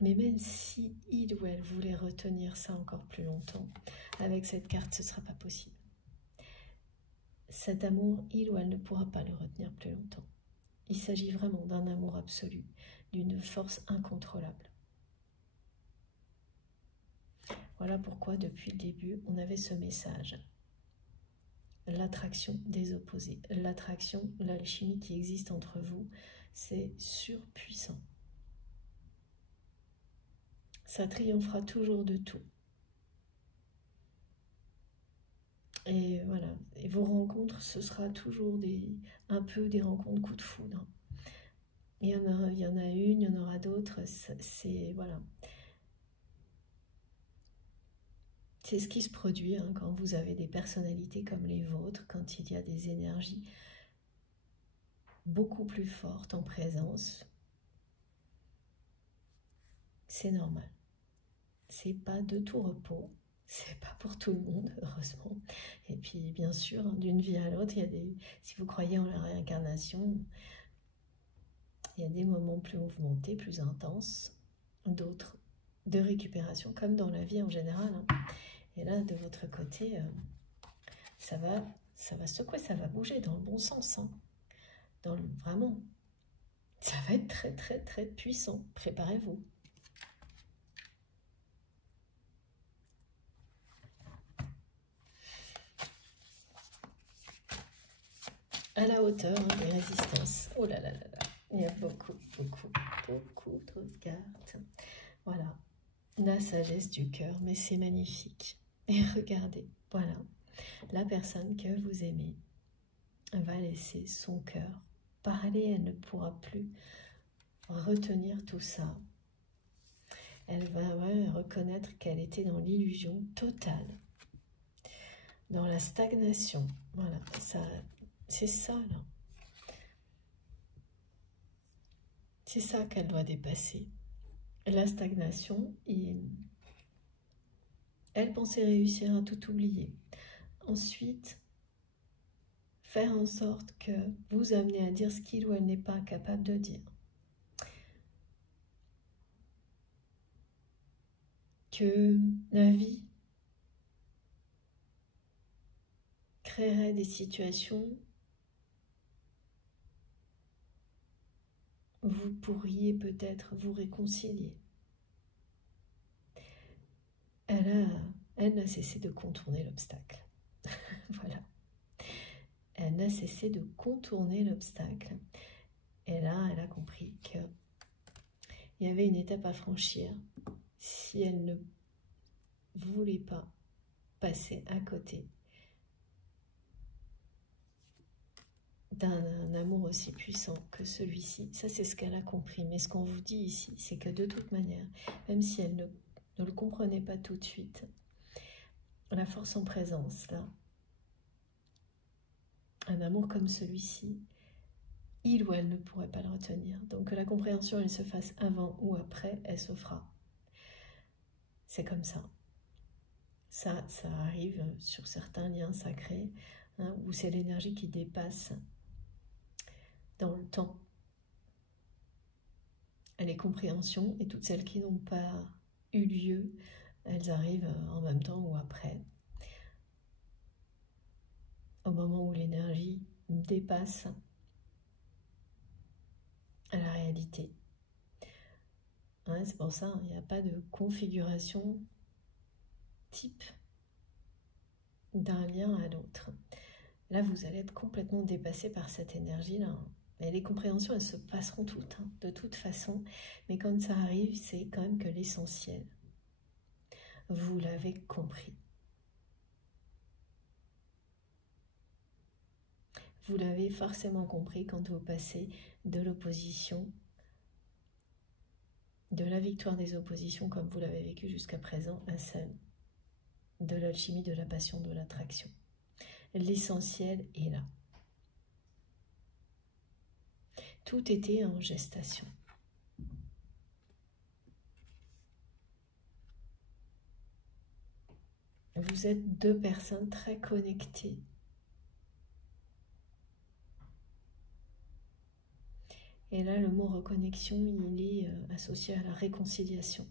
Mais même si il ou elle voulait retenir ça encore plus longtemps, avec cette carte, ce ne sera pas possible. Cet amour, il ou elle ne pourra pas le retenir plus longtemps. Il s'agit vraiment d'un amour absolu, d'une force incontrôlable. Voilà pourquoi, depuis le début, on avait ce message. L'attraction des opposés. L'attraction, l'alchimie qui existe entre vous, c'est surpuissant. Ça triomphera toujours de tout. Et voilà, et vos rencontres, ce sera toujours un peu des rencontres coup de foudre. Il y en a une, il y en aura d'autres, c'est voilà. C'est ce qui se produit hein, quand vous avez des personnalités comme les vôtres, quand il y a des énergies beaucoup plus fortes en présence. C'est normal. C'est pas de tout repos. C'est pas pour tout le monde, heureusement. Et puis, bien sûr, d'une vie à l'autre, si vous croyez en la réincarnation, il y a des moments plus mouvementés, plus intenses, d'autres de récupération, comme dans la vie en général. Hein. Et là, de votre côté, ça va secouer, ça va bouger dans le bon sens. Hein. Vraiment, ça va être très, très, très puissant. Préparez-vous. À la hauteur hein, des résistances. Oh là là là là. Il y a beaucoup, beaucoup, beaucoup trop de cartes. Voilà. La sagesse du cœur, mais c'est magnifique. Et regardez, voilà. La personne que vous aimez va laisser son cœur parler, elle ne pourra plus retenir tout ça. Elle va reconnaître qu'elle était dans l'illusion totale, dans la stagnation. Voilà, c'est ça là. C'est ça qu'elle doit dépasser. La stagnation, elle pensait réussir à tout oublier. Ensuite, faire en sorte que vous amenez à dire ce qu'il ou elle n'est pas capable de dire. Que la vie créerait des situations où vous pourriez peut-être vous réconcilier. Elle n'a cessé de contourner l'obstacle. Voilà. Elle n'a cessé de contourner l'obstacle. Et là, elle a compris qu'il y avait une étape à franchir si elle ne voulait pas passer à côté d'un amour aussi puissant que celui-ci. Ça, c'est ce qu'elle a compris. Mais ce qu'on vous dit ici, c'est que de toute manière, même si elle ne le comprenait pas tout de suite, la force en présence, là, un amour comme celui-ci, il ou elle ne pourrait pas le retenir. Donc que la compréhension, elle se fasse avant ou après, elle se fera. C'est comme ça. Ça arrive sur certains liens sacrés, hein, où c'est l'énergie qui dépasse dans le temps les compréhensions, et toutes celles qui n'ont pas eu lieu, elles arrivent en même temps ou après. Au moment où l'énergie dépasse à la réalité. Ouais, c'est pour ça, il n'y a pas de configuration type d'un lien à l'autre. Là, vous allez être complètement dépassé par cette énergie-là. Et les compréhensions, elles se passeront toutes, hein, de toute façon. Mais quand ça arrive, c'est quand même que l'essentiel, vous l'avez compris. Vous l'avez forcément compris quand vous passez de l'opposition, de la victoire des oppositions, comme vous l'avez vécu jusqu'à présent, à celle de l'alchimie, de la passion, de l'attraction. L'essentiel est là. Tout était en gestation. Vous êtes deux personnes très connectées. Et là, le mot reconnexion, il est associé à la réconciliation.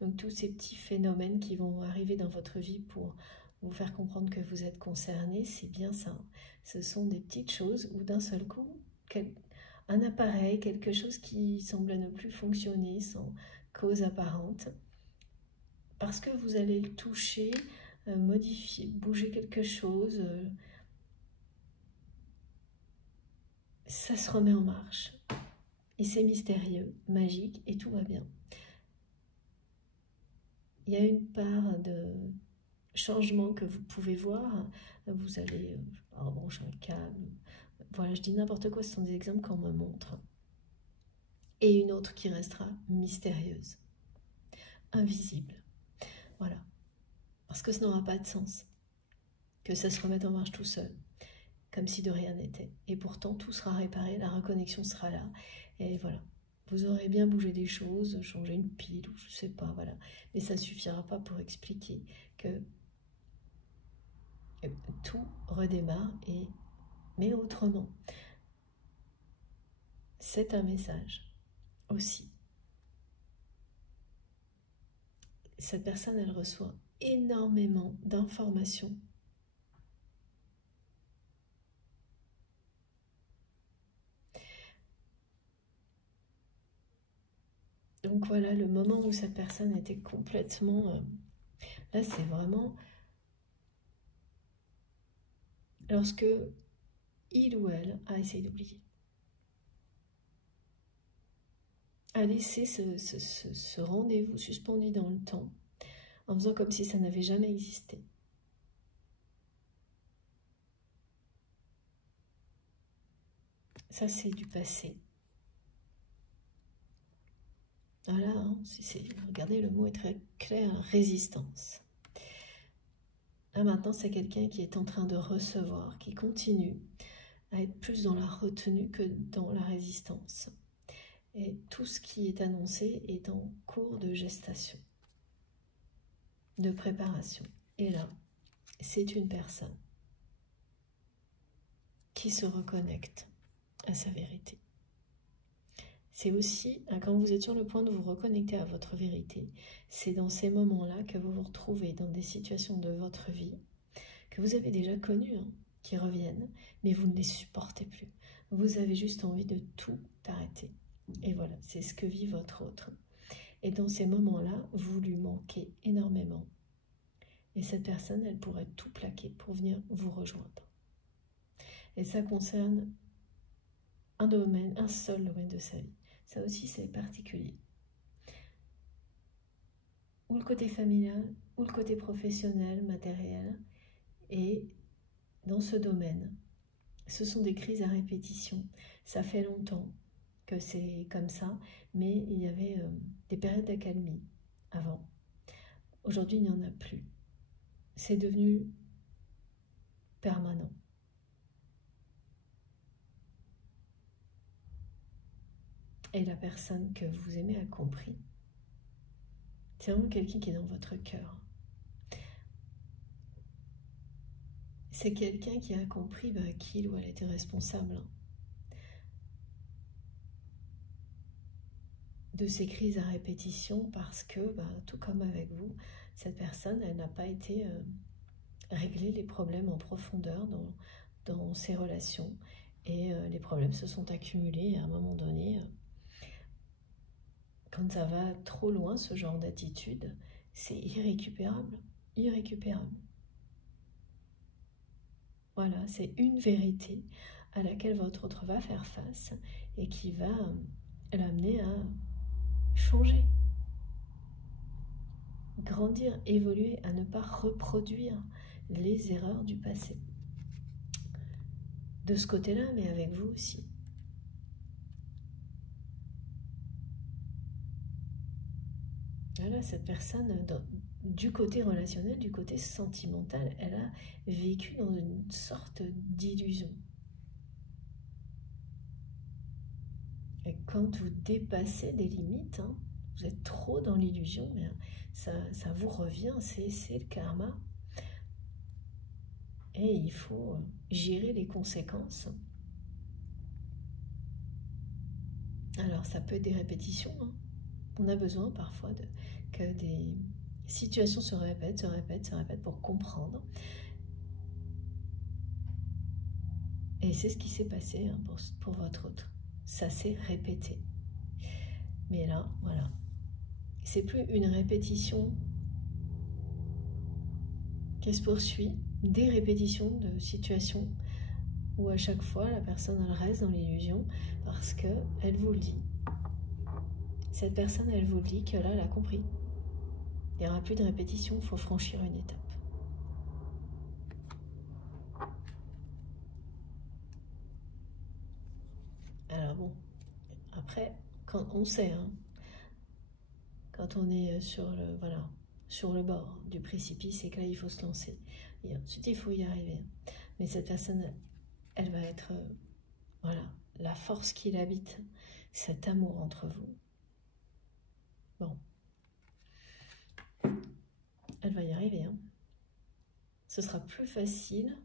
Donc tous ces petits phénomènes qui vont arriver dans votre vie pour vous faire comprendre que vous êtes concerné, c'est bien ça. Ce sont des petites choses où d'un seul coup, un appareil, quelque chose qui semble ne plus fonctionner sans cause apparente, parce que vous allez le toucher, modifier, bouger quelque chose, ça se remet en marche. Et c'est mystérieux, magique, et tout va bien. Il y a une part de changement que vous pouvez voir. Vous allez brancher un câble. Voilà, je dis n'importe quoi, ce sont des exemples qu'on me montre. Et une autre qui restera mystérieuse, invisible. Voilà. Parce que ça n'aura pas de sens. Que ça se remette en marche tout seul. Comme si de rien n'était. Et pourtant, tout sera réparé, la reconnexion sera là. Et voilà. Vous aurez bien bougé des choses, changé une pile, ou je sais pas, voilà. Mais ça ne suffira pas pour expliquer que tout redémarre, mais autrement. C'est un message aussi. Cette personne, elle reçoit énormément d'informations. Donc voilà, le moment où cette personne était complètement... là, c'est vraiment... lorsque il ou elle a essayé d'oublier. A laissé ce rendez-vous suspendu dans le temps, en faisant comme si ça n'avait jamais existé. ça c'est du passé. Voilà, hein, regardez, le mot est très clair, résistance. Là maintenant, c'est quelqu'un qui est en train de recevoir, qui continue à être plus dans la retenue que dans la résistance. Et tout ce qui est annoncé est en cours de gestation, de préparation. Et là, c'est une personne qui se reconnecte à sa vérité. C'est aussi, quand vous êtes sur le point de vous reconnecter à votre vérité, c'est dans ces moments-là que vous vous retrouvez dans des situations de votre vie que vous avez déjà connues, hein, qui reviennent, mais vous ne les supportez plus. Vous avez juste envie de tout arrêter. Et voilà, c'est ce que vit votre autre. Et dans ces moments-là, vous lui manquez énormément. Et cette personne, elle pourrait tout plaquer pour venir vous rejoindre. Et ça concerne un seul domaine de sa vie. Ça aussi, c'est particulier. Ou le côté familial, ou le côté professionnel, matériel. Et dans ce domaine, ce sont des crises à répétition. Ça fait longtemps que c'est comme ça, mais il y avait des périodes d'accalmie avant. Aujourd'hui, il n'y en a plus. C'est devenu permanent. Et la personne que vous aimez a compris. C'est vraiment quelqu'un qui est dans votre cœur. C'est quelqu'un qui a compris qu'il ou elle était responsable de ces crises à répétition parce que, tout comme avec vous, cette personne, elle n'a pas été régler les problèmes en profondeur dans ses relations. Et les problèmes se sont accumulés et à un moment donné, quand ça va trop loin, ce genre d'attitude, c'est irrécupérable. Irrécupérable. Voilà, c'est une vérité à laquelle votre autre va faire face et qui va l'amener à changer, grandir, évoluer, à ne pas reproduire les erreurs du passé. De ce côté-là, mais avec vous aussi. Voilà, cette personne, du côté relationnel, du côté sentimental, elle a vécu dans une sorte d'illusion. Et quand vous dépassez des limites, hein, vous êtes trop dans l'illusion, mais ça vous revient, c'est le karma. Et il faut gérer les conséquences. Alors, ça peut être des répétitions. Hein. On a besoin parfois que des situations se répètent pour comprendre. Et c'est ce qui s'est passé hein, pour votre autre. Ça s'est répété. Mais là, voilà. C'est plus une répétition qui se poursuit, des répétitions de situations où à chaque fois la personne elle reste dans l'illusion parce qu'elle vous le dit. Cette personne, elle vous dit que là, elle a compris. Il n'y aura plus de répétition, il faut franchir une étape. Alors bon, après, quand on sait, hein, quand on est sur le bord du précipice, c'est que là, il faut se lancer. Et ensuite, il faut y arriver. Mais cette personne, elle va être, la force qui l'habite, cet amour entre vous. Bon. Elle va y arriver. Hein. Ce sera plus facile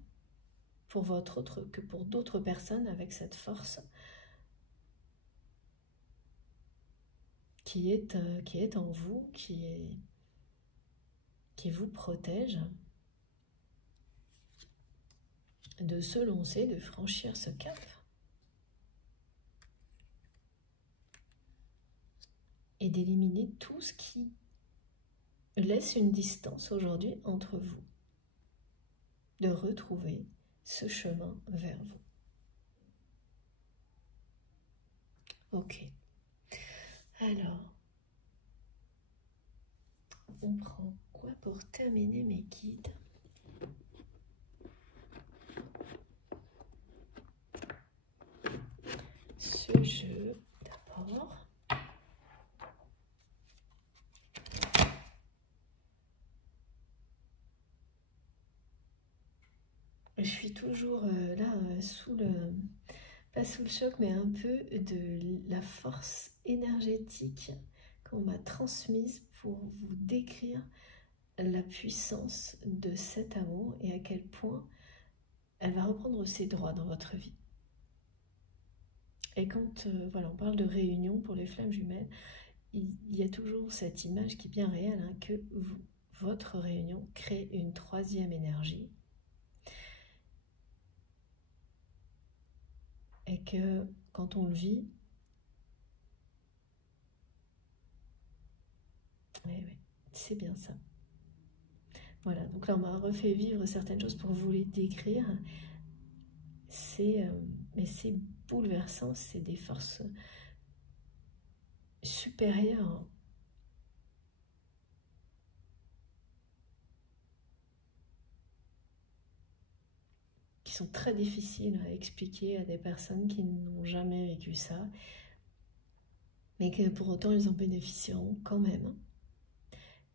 pour votre autre que pour d'autres personnes avec cette force qui est en vous, qui vous protège de se lancer, de franchir ce cap. Et d'éliminer tout ce qui laisse une distance aujourd'hui entre vous. De retrouver ce chemin vers vous. Ok. Alors, on prend quoi pour terminer mes guides? Je suis toujours là, sous le... Pas sous le choc, mais un peu de la force énergétique qu'on m'a transmise pour vous décrire la puissance de cet amour et à quel point elle va reprendre ses droits dans votre vie. Et quand voilà, on parle de réunion pour les flammes jumelles, il y a toujours cette image qui est bien réelle, hein, que votre réunion crée une troisième énergie et que quand on le vit, c'est bien ça. Voilà, donc là on m'a refait vivre certaines choses pour vous les décrire. Mais c'est bouleversant, c'est des forces supérieures qui sont très difficiles à expliquer à des personnes qui n'ont jamais vécu ça, mais que pour autant ils en bénéficieront quand même.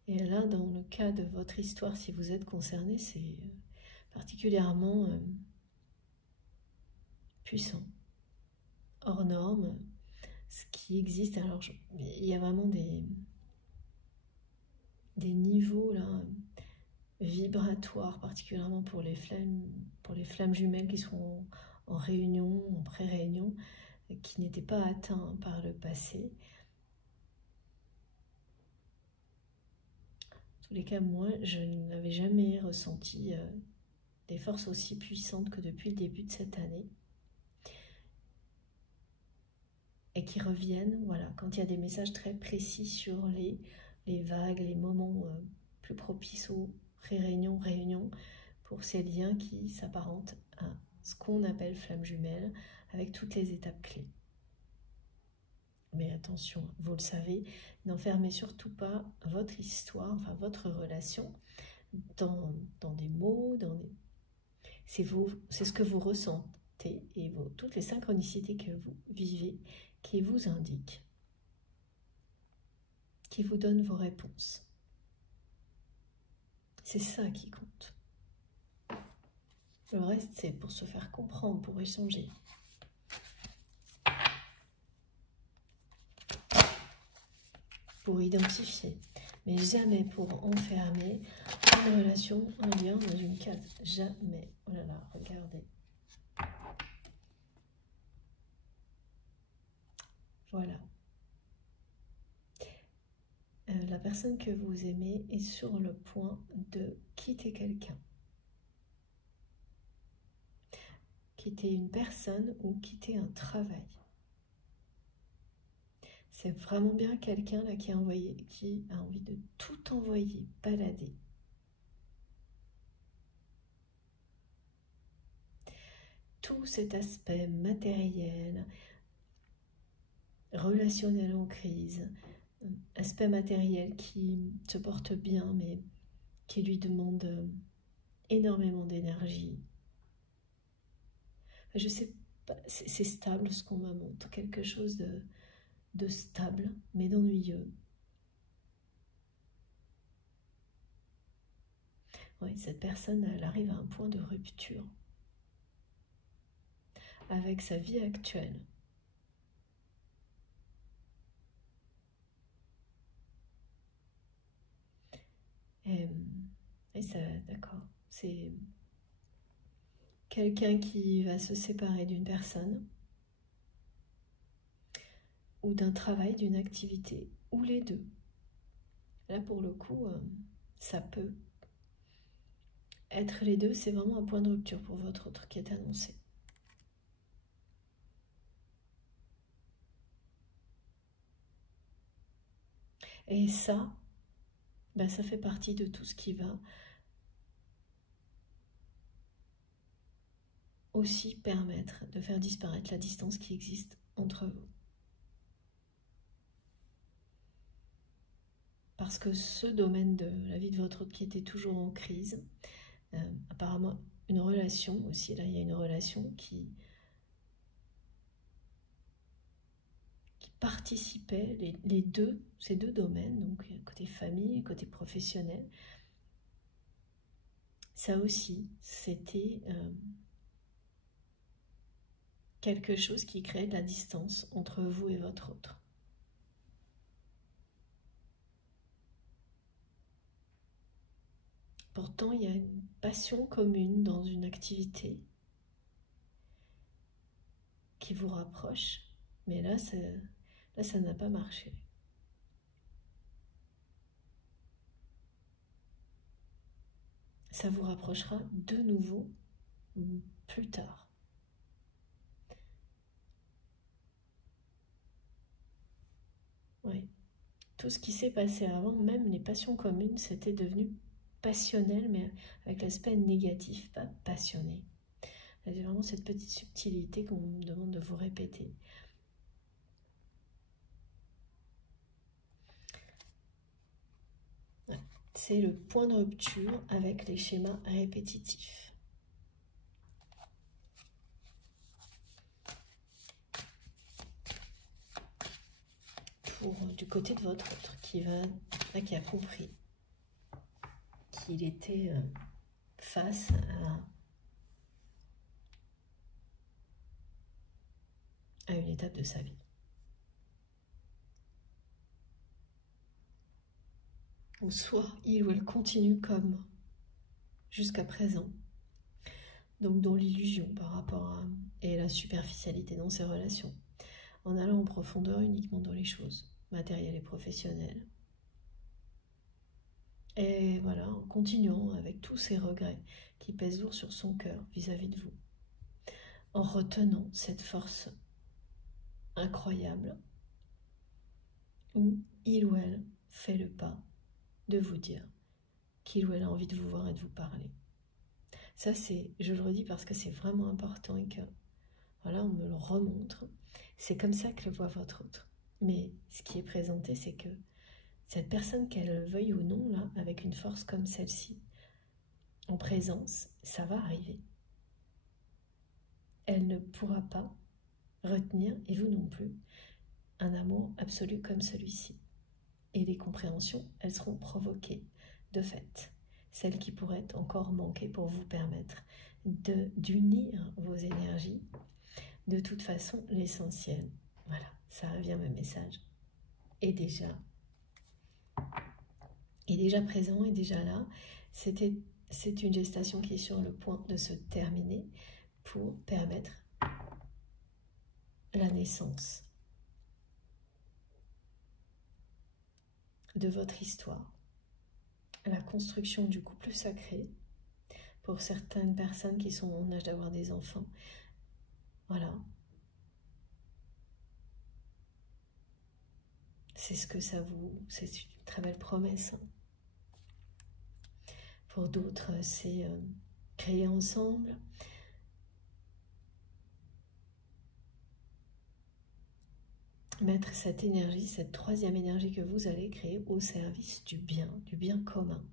Et là, dans le cas de votre histoire, si vous êtes concerné, c'est particulièrement puissant, hors norme, ce qui existe. Alors, il y a vraiment des niveaux là vibratoires, particulièrement pour les flammes jumelles qui sont en réunion, en pré-réunion, qui n'étaient pas atteints par le passé. En tous les cas, moi, je n'avais jamais ressenti des forces aussi puissantes que depuis le début de cette année. Et qui reviennent, voilà, quand il y a des messages très précis sur les vagues, les moments plus propices aux réunions, pour ces liens qui s'apparentent à ce qu'on appelle flamme jumelle, avec toutes les étapes clés. Mais attention, vous le savez, n'enfermez surtout pas votre histoire, enfin votre relation, dans des mots, c'est ce que vous ressentez et toutes les synchronicités que vous vivez qui vous indiquent, qui vous donnent vos réponses. C'est ça qui compte. Le reste, c'est pour se faire comprendre, pour échanger. Pour identifier, mais jamais pour enfermer une relation, un lien dans une case. Jamais. Oh là là, regardez. Voilà. La personne que vous aimez est sur le point de quitter quelqu'un. Quitter une personne ou quitter un travail. C'est vraiment bien quelqu'un là qui a envie de tout envoyer, balader. Tout cet aspect matériel, relationnel en crise, aspect matériel qui se porte bien mais qui lui demande énormément d'énergie. Je sais pas, c'est stable ce qu'on me montre, quelque chose de stable mais d'ennuyeux. Oui, cette personne, elle arrive à un point de rupture avec sa vie actuelle. Et ça, d'accord, c'est quelqu'un qui va se séparer d'une personne ou d'un travail, d'une activité, ou les deux. Là, pour le coup, ça peut être les deux, c'est vraiment un point de rupture pour votre autre qui est annoncé. Et ça, ben, ça fait partie de tout ce qui va aussi permettre de faire disparaître la distance qui existe entre vous. Parce que ce domaine de la vie de votre autre qui était toujours en crise, apparemment une relation aussi, là il y a une relation qui participait, ces deux domaines, donc côté famille, côté professionnel, Ça aussi, c'était quelque chose qui crée de la distance entre vous et votre autre. Pourtant, il y a une passion commune dans une activité qui vous rapproche, mais là, ça n'a pas marché. Ça vous rapprochera de nouveau plus tard. Oui. Tout ce qui s'est passé avant, même les passions communes, c'était devenu passionnel, mais avec l'aspect négatif, pas passionné. C'est vraiment cette petite subtilité qu'on me demande de vous répéter. C'est le point de rupture avec les schémas répétitifs. Pour du côté de votre autre, qui a compris qu'il était face à une étape de sa vie. Ou soit il ou elle continue comme jusqu'à présent, donc dans l'illusion par rapport et la superficialité dans ses relations, en allant en profondeur uniquement dans les choses matérielles et professionnelles. Et voilà, en continuant avec tous ces regrets qui pèsent lourd sur son cœur vis-à-vis de vous, en retenant cette force incroyable où il ou elle fait le pas de vous dire qu'il ou elle a envie de vous voir et de vous parler. Ça, je le redis parce que c'est vraiment important et que, voilà, on me le remontre. C'est comme ça que le voit votre autre. Mais ce qui est présenté, c'est que cette personne, qu'elle veuille ou non, là, avec une force comme celle-ci, en présence, ça va arriver. Elle ne pourra pas retenir, et vous non plus, un amour absolu comme celui-ci. Et les compréhensions, elles seront provoquées de fait. Celles qui pourraient encore manquer pour vous permettre d'unir vos énergies. De toute façon, l'essentiel, voilà, ça revient au message, est déjà présent, est déjà là. C'est une gestation qui est sur le point de se terminer pour permettre la naissance de votre histoire, la construction du couple sacré pour certaines personnes qui sont en âge d'avoir des enfants. Voilà. C'est ce que ça c'est une très belle promesse. Pour d'autres, c'est créer ensemble. Mettre cette énergie, cette troisième énergie que vous allez créer au service du bien commun.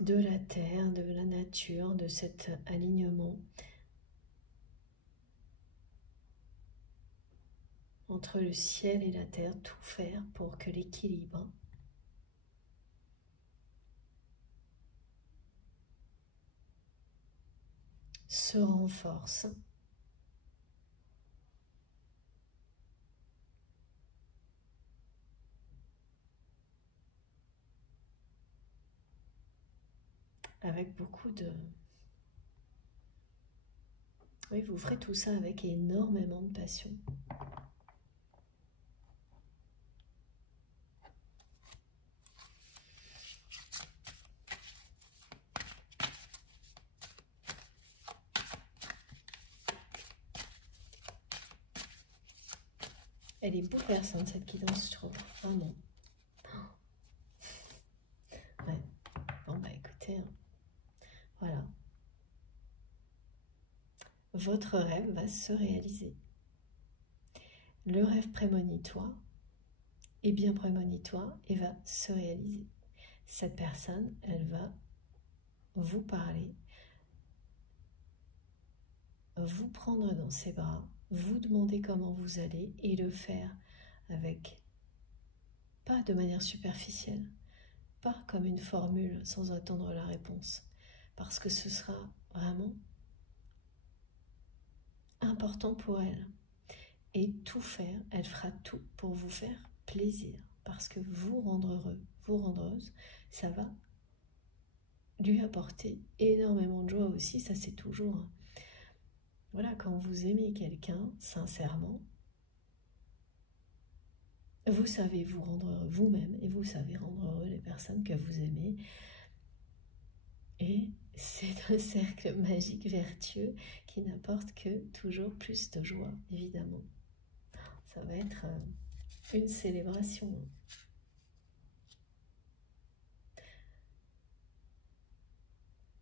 De la terre, de la nature, de cet alignement entre le ciel et la terre, tout faire pour que l'équilibre se renforce. Avec beaucoup de... Oui, vous ferez tout ça avec énormément de passion. Elle est bouleversante, cette guidance, je trouve. Vraiment. Ouais. Bon, bah écoutez, hein. Voilà. Votre rêve va se réaliser. Le rêve prémonitoire est bien prémonitoire et va se réaliser. Cette personne, elle va vous parler, vous prendre dans ses bras, vous demander comment vous allez et le faire avec, pas de manière superficielle, pas comme une formule sans attendre la réponse, parce que ce sera vraiment important pour elle. Et tout faire, elle fera tout pour vous faire plaisir, parce que vous rendre heureux, vous rendre heureuse, ça va lui apporter énormément de joie aussi. Ça, c'est toujours, voilà, quand vous aimez quelqu'un sincèrement, vous savez vous rendre heureux vous-même et vous savez rendre heureux les personnes que vous aimez. Et c'est un cercle magique vertueux qui n'apporte que toujours plus de joie, évidemment. Ça va être une célébration.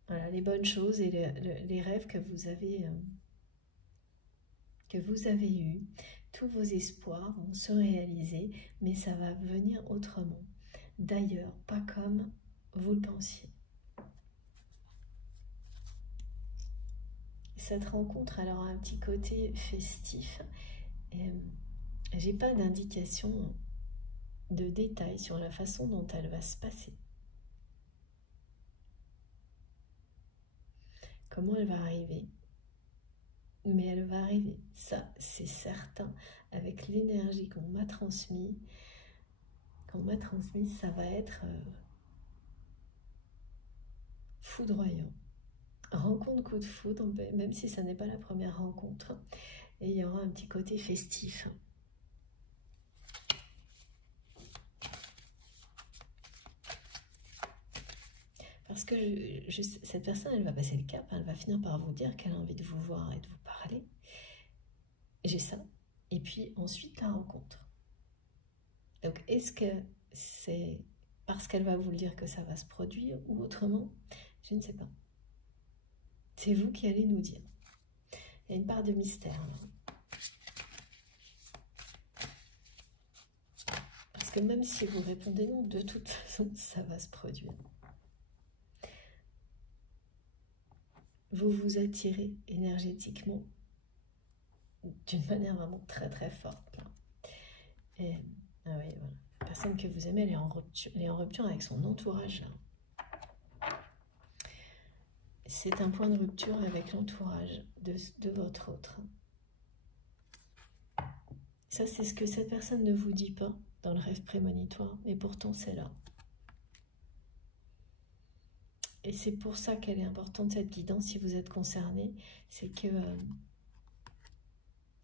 Voilà, les bonnes choses et les rêves que vous avez eus, tous vos espoirs vont se réaliser, mais ça va venir autrement. D'ailleurs, pas comme vous le pensiez. Cette rencontre alors a un petit côté festif. J'ai pas d'indication de détails sur la façon dont elle va se passer. Comment elle va arriver? Mais elle va arriver, ça c'est certain, avec l'énergie qu'on m'a transmise. Ça va être foudroyant. Rencontre coup de foudre, même si ça n'est pas la première rencontre. Et il y aura un petit côté festif. Parce que cette personne, elle va passer le cap, elle va finir par vous dire qu'elle a envie de vous voir et de vous parler. J'ai ça. Et puis ensuite, la rencontre. Donc, est-ce que c'est parce qu'elle va vous le dire que ça va se produire ou autrement? Je ne sais pas. C'est vous qui allez nous dire. Il y a une part de mystère. Parce que même si vous répondez non, de toute façon, ça va se produire. Vous vous attirez énergétiquement d'une manière vraiment très très forte. Et, ah oui, voilà. La personne que vous aimez, elle est en rupture avec son entourage. C'est un point de rupture avec l'entourage de votre autre. Ça, c'est ce que cette personne ne vous dit pas dans le rêve prémonitoire, et pourtant c'est là. Et c'est pour ça qu'elle est importante, cette guidance, si vous êtes concerné, c'est que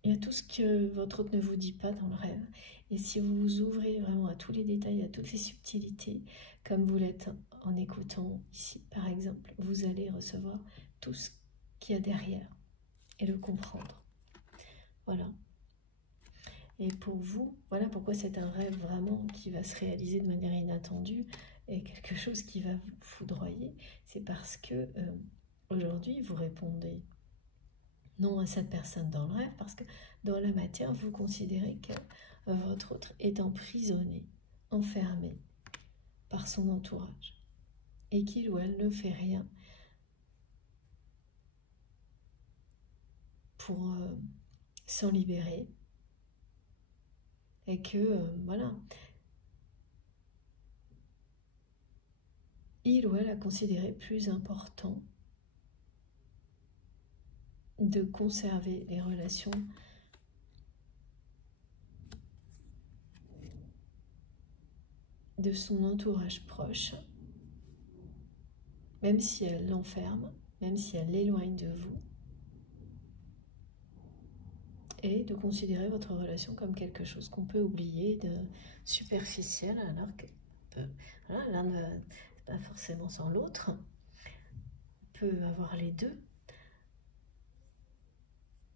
il y a tout ce que votre autre ne vous dit pas dans le rêve. Et si vous vous ouvrez vraiment à tous les détails, à toutes les subtilités, comme vous l'êtes en écoutant ici, par exemple, vous allez recevoir tout ce qu'il y a derrière et le comprendre. Voilà. Et pour vous, voilà pourquoi c'est un rêve vraiment qui va se réaliser de manière inattendue et quelque chose qui va vous foudroyer. C'est parce que aujourd'hui, vous répondez non à cette personne dans le rêve, parce que dans la matière, vous considérez que votre autre est emprisonné, enfermé par son entourage, et qu'il ou elle ne fait rien pour s'en libérer, et que, voilà, il ou elle a considéré plus important de conserver les relations de son entourage proche, même si elle l'enferme, même si elle l'éloigne de vous, et de considérer votre relation comme quelque chose qu'on peut oublier, de superficiel, alors que voilà, l'un ne va pas forcément sans l'autre, on peut avoir les deux.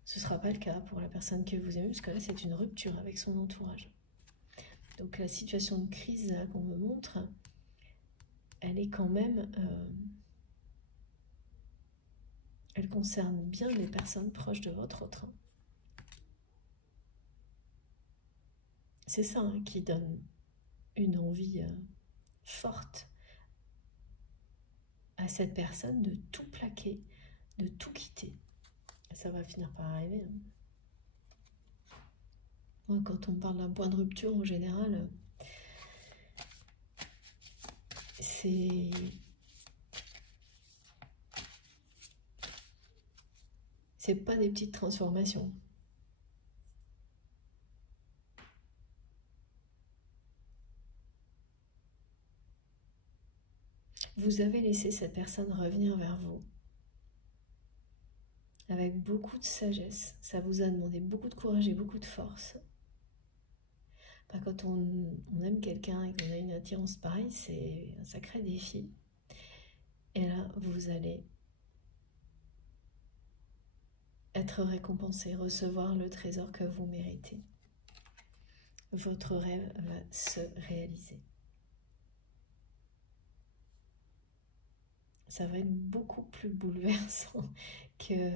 Ce ne sera pas le cas pour la personne que vous aimez, parce que là c'est une rupture avec son entourage. Donc la situation de crise qu'on me montre, elle est quand même... elle concerne bien les personnes proches de votre autre. C'est ça qui donne une envie forte à cette personne de tout plaquer, de tout quitter. Et ça va finir par arriver. Moi, quand on me parle d'un point de rupture, en général, c'est pas des petites transformations. Vous avez laissé cette personne revenir vers vous avec beaucoup de sagesse. Ça vous a demandé beaucoup de courage et beaucoup de force. Quand on aime quelqu'un et qu'on a une attirance pareille, c'est un sacré défi. Et là, vous allez être récompensé, recevoir le trésor que vous méritez. Votre rêve va se réaliser. Ça va être beaucoup plus bouleversant que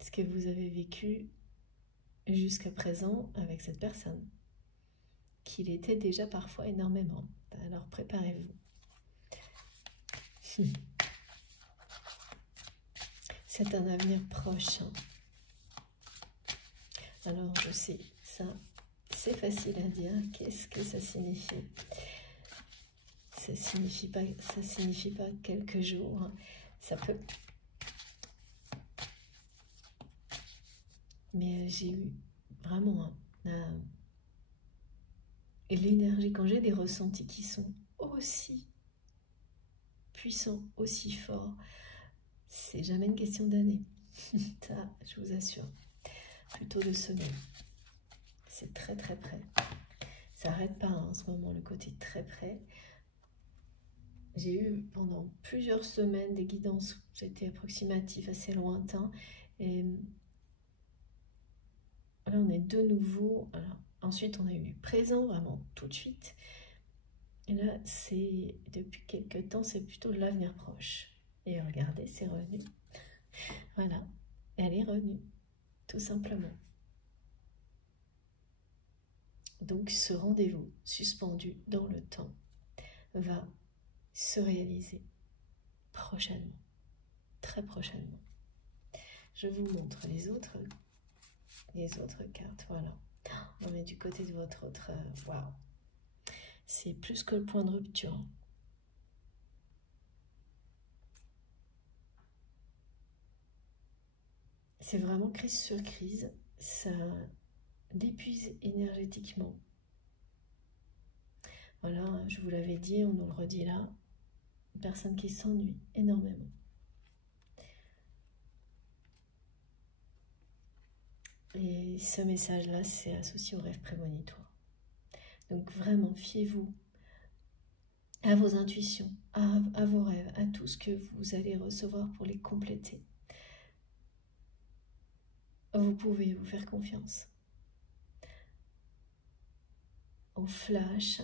ce que vous avez vécu jusqu'à présent avec cette personne, qu'il était déjà parfois énormément. Alors préparez-vous. C'est un avenir proche. Alors je sais, ça c'est facile à dire. Qu'est-ce que ça signifie? Ça signifie pas quelques jours. Ça peut. Mais j'ai eu vraiment l'énergie, quand j'ai des ressentis qui sont aussi puissants, aussi forts, c'est jamais une question d'année. Ça, je vous assure. Plutôt de semaines. C'est très très près. Ça n'arrête pas en ce moment, le côté très près. J'ai eu pendant plusieurs semaines des guidances, c'était approximatif, assez lointain. Et là, on est de nouveau. Alors, ensuite, on a eu du présent, vraiment tout de suite. Et là, c'est depuis quelques temps, c'est plutôt de l'avenir proche. Et regardez, c'est revenu. Voilà, elle est revenue, tout simplement. Donc, ce rendez-vous suspendu dans le temps va se réaliser prochainement, très prochainement. Je vous montre les autres cartes. Voilà, on est du côté de votre autre. Waouh, c'est plus que le point de rupture. C'est vraiment crise sur crise. Ça l'épuise énergétiquement. Voilà, je vous l'avais dit, on nous le redit là. Une personne qui s'ennuie énormément. Et ce message-là, c'est associé au rêve prémonitoire. Donc vraiment, fiez-vous à vos intuitions, à vos rêves, à tout ce que vous allez recevoir pour les compléter. Vous pouvez vous faire confiance. Au flash,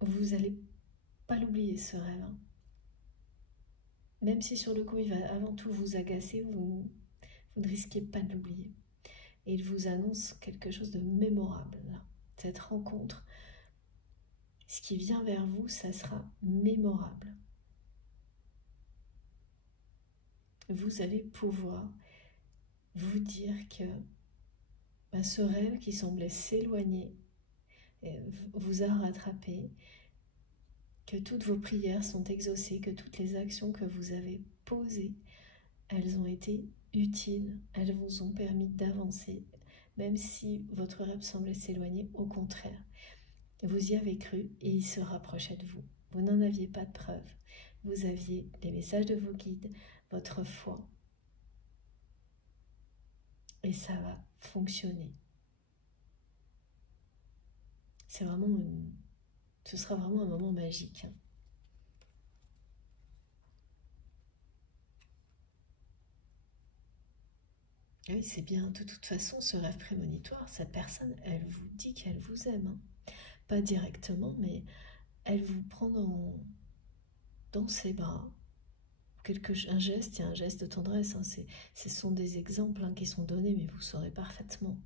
vous n'allez pas l'oublier ce rêve. Hein. Même si sur le coup il va avant tout vous agacer, vous ne risquez pas de l'oublier. Et il vous annonce quelque chose de mémorable là. Cette rencontre, ce qui vient vers vous, ça sera mémorable. Vous allez pouvoir vous dire que ce rêve qui semblait s'éloigner vous a rattrapé, que toutes vos prières sont exaucées, que toutes les actions que vous avez posées, elles ont été utiles, elles vous ont permis d'avancer, même si votre rêve semblait s'éloigner, au contraire. Vous y avez cru et il se rapprochait de vous. Vous n'en aviez pas de preuves. Vous aviez les messages de vos guides, votre foi. Et ça va fonctionner. C'est vraiment ce sera vraiment un moment magique. Oui, c'est bien. De toute façon, ce rêve prémonitoire, cette personne, elle vous dit qu'elle vous aime. Hein. Pas directement, mais elle vous prend dans ses bras. Un geste, il y a un geste de tendresse. Hein. Ce sont des exemples qui sont donnés, mais vous saurez parfaitement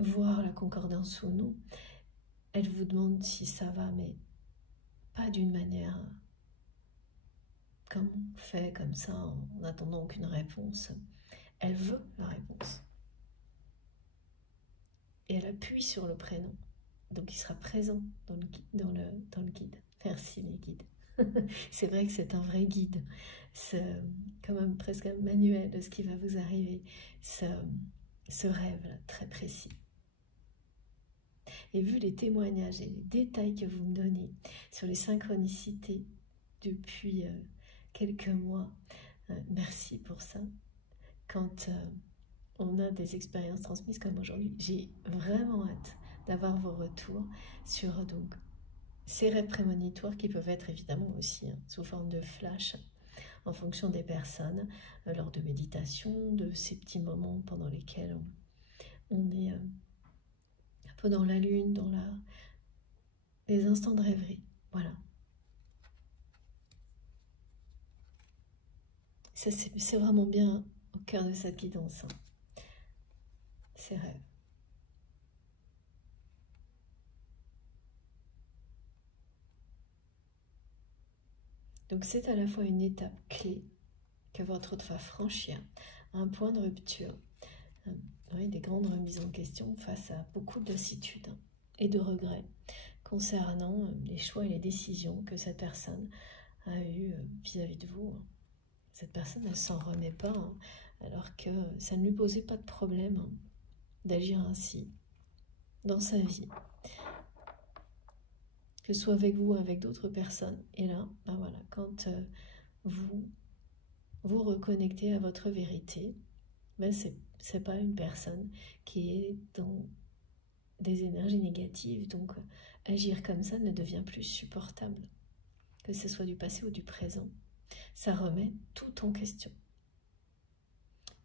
voir la concordance ou non. Elle vous demande si ça va, mais pas d'une manière Comme on fait comme ça en n'attendant aucune réponse. Elle veut la réponse. Et elle appuie sur le prénom. Donc il sera présent dans le guide. Merci mes guides. C'est vrai que c'est un vrai guide. C'est quand même presque un manuel de ce qui va vous arriver. Ce rêve là, très précis. Et vu les témoignages et les détails que vous me donnez sur les synchronicités depuis quelques mois, merci pour ça. Quand on a des expériences transmises comme aujourd'hui, j'ai vraiment hâte d'avoir vos retours sur donc ces rêves prémonitoires qui peuvent être évidemment aussi sous forme de flash en fonction des personnes, lors de méditation, de ces petits moments pendant lesquels on est un peu dans la lune, dans les instants de rêverie. Voilà. C'est vraiment bien au cœur de cette guidance, ces rêves. Donc c'est à la fois une étape clé que votre hôte va franchir, un point de rupture, oui, des grandes remises en question face à beaucoup de lassitude et de regrets concernant les choix et les décisions que cette personne a eues vis-à-vis de vous. Cette personne ne s'en remet pas, alors que ça ne lui posait pas de problème d'agir ainsi dans sa vie, que ce soit avec vous ou avec d'autres personnes. Et là, ben voilà, quand vous vous reconnectez à votre vérité, ben c'est pas une personne qui est dans des énergies négatives, donc agir comme ça ne devient plus supportable, que ce soit du passé ou du présent. Ça remet tout en question.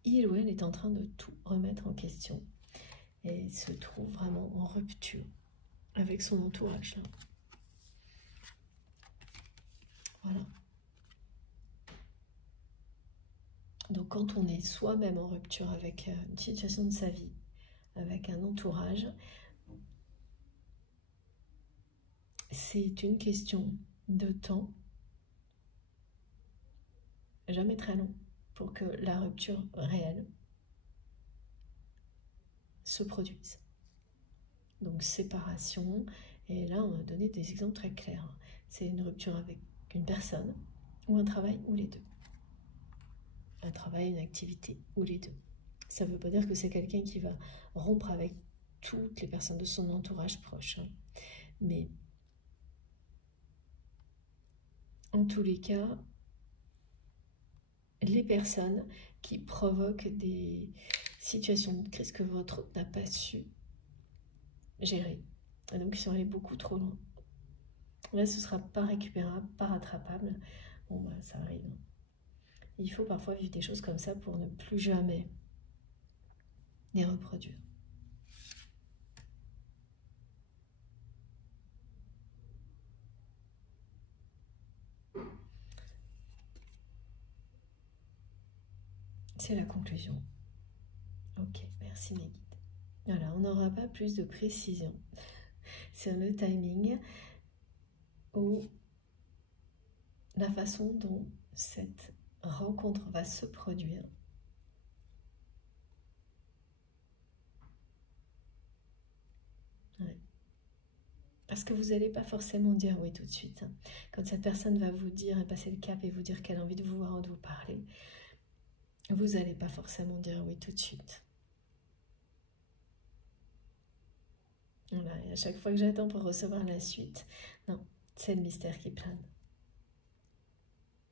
Il ou elle est en train de tout remettre en question et se trouve vraiment en rupture avec son entourage. Là. Voilà. Donc quand on est soi-même en rupture avec une situation de sa vie, avec un entourage, c'est une question de temps, jamais très long, pour que la rupture réelle se produise. Donc séparation, et là on a donné des exemples très clairs. C'est une rupture avec une personne, ou un travail, ou les deux. Un travail, une activité, ou les deux. Ça ne veut pas dire que c'est quelqu'un qui va rompre avec toutes les personnes de son entourage proche. Mais en tous les cas, les personnes qui provoquent des situations de crise que votre hôte n'a pas su gérer, et donc ils sont allés beaucoup trop loin. Là, ce ne sera pas récupérable, pas rattrapable. Bon, bah, ça arrive. Il faut parfois vivre des choses comme ça pour ne plus jamais les reproduire. C'est la conclusion. Ok, merci mes guides. Voilà, on n'aura pas plus de précision sur le timing ou la façon dont cette rencontre va se produire. Ouais. Parce que vous n'allez pas forcément dire oui tout de suite. Quand cette personne va vous dire et passer le cap et vous dire qu'elle a envie de vous voir ou de vous parler, vous n'allez pas forcément dire oui tout de suite. Voilà, et à chaque fois que j'attends pour recevoir la suite, non, c'est le mystère qui plane.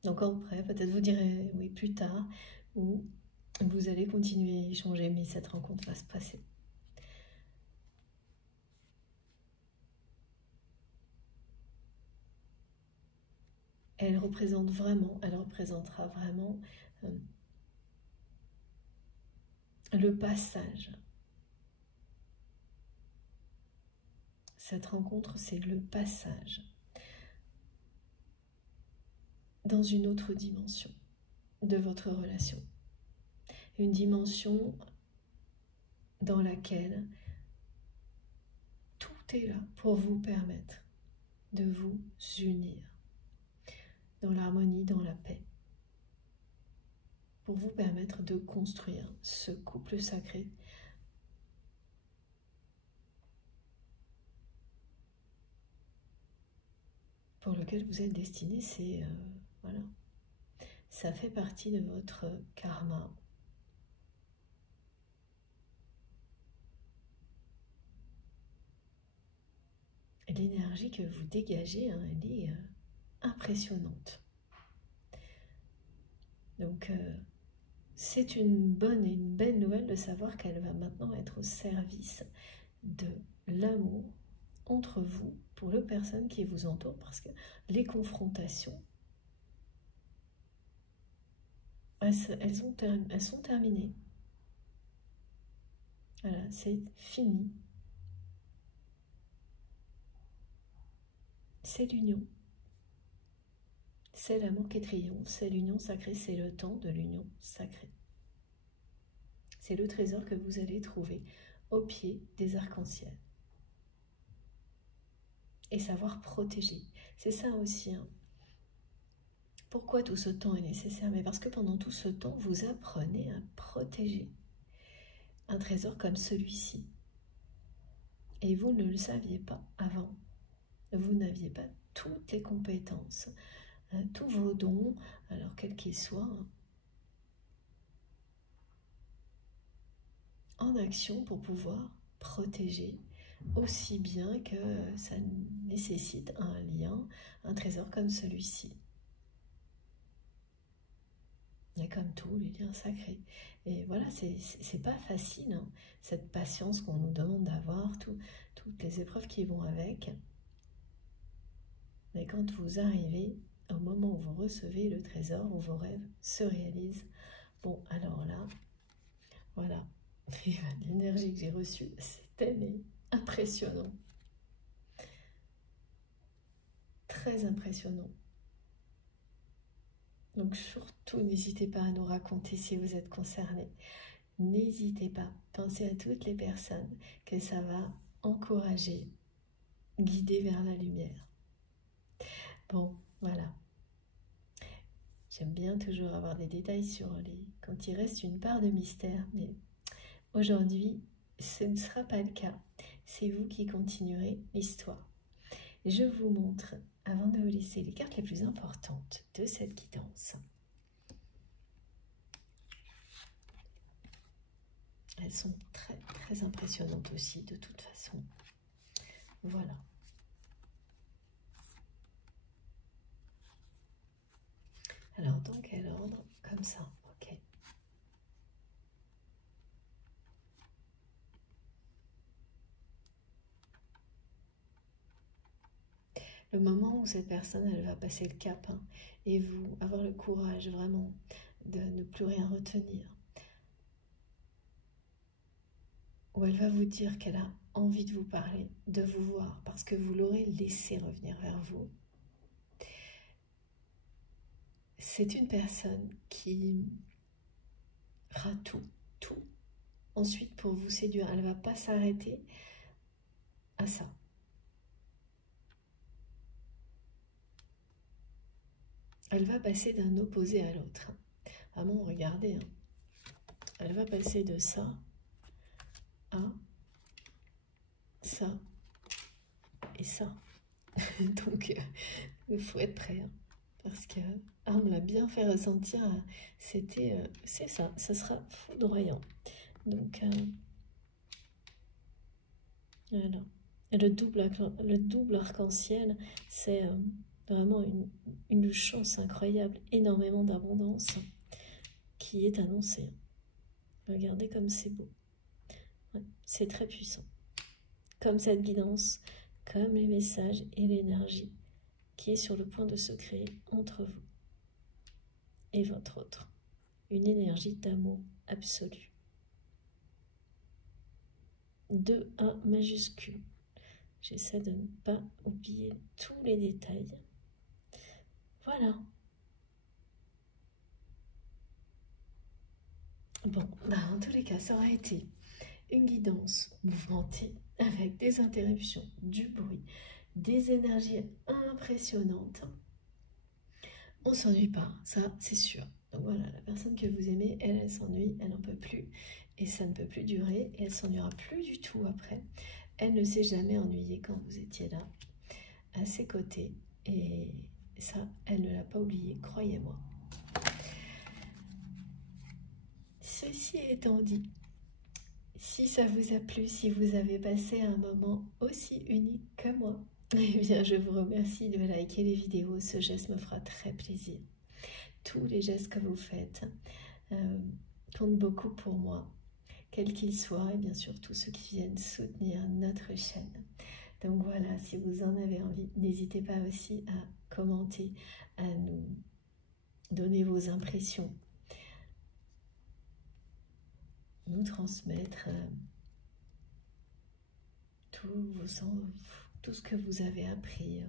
Donc après, peut-être vous direz oui plus tard, ou vous allez continuer à échanger, mais cette rencontre va se passer. Elle représentera vraiment le passage. Cette rencontre, c'est le passage dans une autre dimension de votre relation. Une dimension dans laquelle tout est là pour vous permettre de vous unir. dans l'harmonie, dans la paix, pour vous permettre de construire ce couple sacré pour lequel vous êtes destiné. C'est voilà, ça fait partie de votre karma. L'énergie que vous dégagez, hein, elle est impressionnante. Donc, c'est une bonne et une belle nouvelle de savoir qu'elle va maintenant être au service de l'amour entre vous, pour les personnes qui vous entourent, parce que les confrontations, elles sont terminées. Voilà, c'est fini. C'est l'union. C'est l'amour qui triomphe, c'est l'union sacrée, c'est le temps de l'union sacrée. C'est le trésor que vous allez trouver au pied des arcs-en-ciel. Et savoir protéger. C'est ça aussi. Hein. Pourquoi tout ce temps est nécessaire? Mais parce que pendant tout ce temps, vous apprenez à protéger un trésor comme celui-ci. Et vous ne le saviez pas avant. Vous n'aviez pas toutes les compétences, tous vos dons, alors quels qu'ils soient, en action pour pouvoir protéger, aussi bien que ça nécessite un lien, un trésor comme celui-ci. Et comme tous les liens sacrés. Et voilà, c'est pas facile, hein, cette patience qu'on nous demande d'avoir, toutes les épreuves qui vont avec. Mais quand vous arrivez au moment où vous recevez le trésor, où vos rêves se réalisent, bon, alors là, voilà, l'énergie que j'ai reçue, c'était impressionnant. Très impressionnant. Donc surtout, n'hésitez pas à nous raconter si vous êtes concernés. N'hésitez pas, pensez à toutes les personnes que ça va encourager, guider vers la lumière. Bon, voilà. J'aime bien toujours avoir des détails sur quand il reste une part de mystère, mais aujourd'hui, ce ne sera pas le cas. C'est vous qui continuerez l'histoire. Je vous montre, avant de vous laisser, les cartes les plus importantes de cette guidance. Elles sont très très impressionnantes aussi, de toute façon. Voilà. Alors, dans quel ordre? Comme ça, ok. Le moment où cette personne, elle va passer le cap, hein, et vous avoir le courage vraiment de ne plus rien retenir. Où elle va vous dire qu'elle a envie de vous parler, de vous voir, parce que vous l'aurez laissé revenir vers vous. C'est une personne qui fera tout. Ensuite, pour vous séduire, elle ne va pas s'arrêter à ça. Elle va passer d'un opposé à l'autre. Vraiment, regardez. Hein. Elle va passer de ça à ça et ça. Donc, il faut être prêt. Hein, parce que on me l'a bien fait ressentir. C'était, c'est ça. Ça sera foudroyant. Donc, voilà. Le double arc-en-ciel, c'est vraiment une chance incroyable, énormément d'abondance qui est annoncée. Regardez comme c'est beau. Ouais, c'est très puissant. Comme cette guidance, comme les messages et l'énergie qui est sur le point de se créer entre vous et votre autre. Une énergie d'amour absolu. 2A majuscule. J'essaie de ne pas oublier tous les détails. Voilà. Bon, en tous les cas, ça aura été une guidance mouvementée avec des interruptions, du bruit, des énergies impressionnantes. on s'ennuie pas, ça c'est sûr. Donc voilà, la personne que vous aimez, elle s'ennuie, elle n'en peut plus, et ça ne peut plus durer, et elle s'ennuiera plus du tout après. Elle ne s'est jamais ennuyée quand vous étiez là, à ses côtés, et ça, elle ne l'a pas oublié, croyez-moi. Ceci étant dit, si ça vous a plu, si vous avez passé un moment aussi unique que moi, eh bien je vous remercie de liker les vidéos, ce geste me fera très plaisir. Tous les gestes que vous faites comptent beaucoup pour moi, quels qu'ils soient, et bien sûr tous ceux qui viennent soutenir notre chaîne. Donc voilà, si vous en avez envie, n'hésitez pas aussi à commenter, à nous donner vos impressions, nous transmettre tout ce que vous avez appris,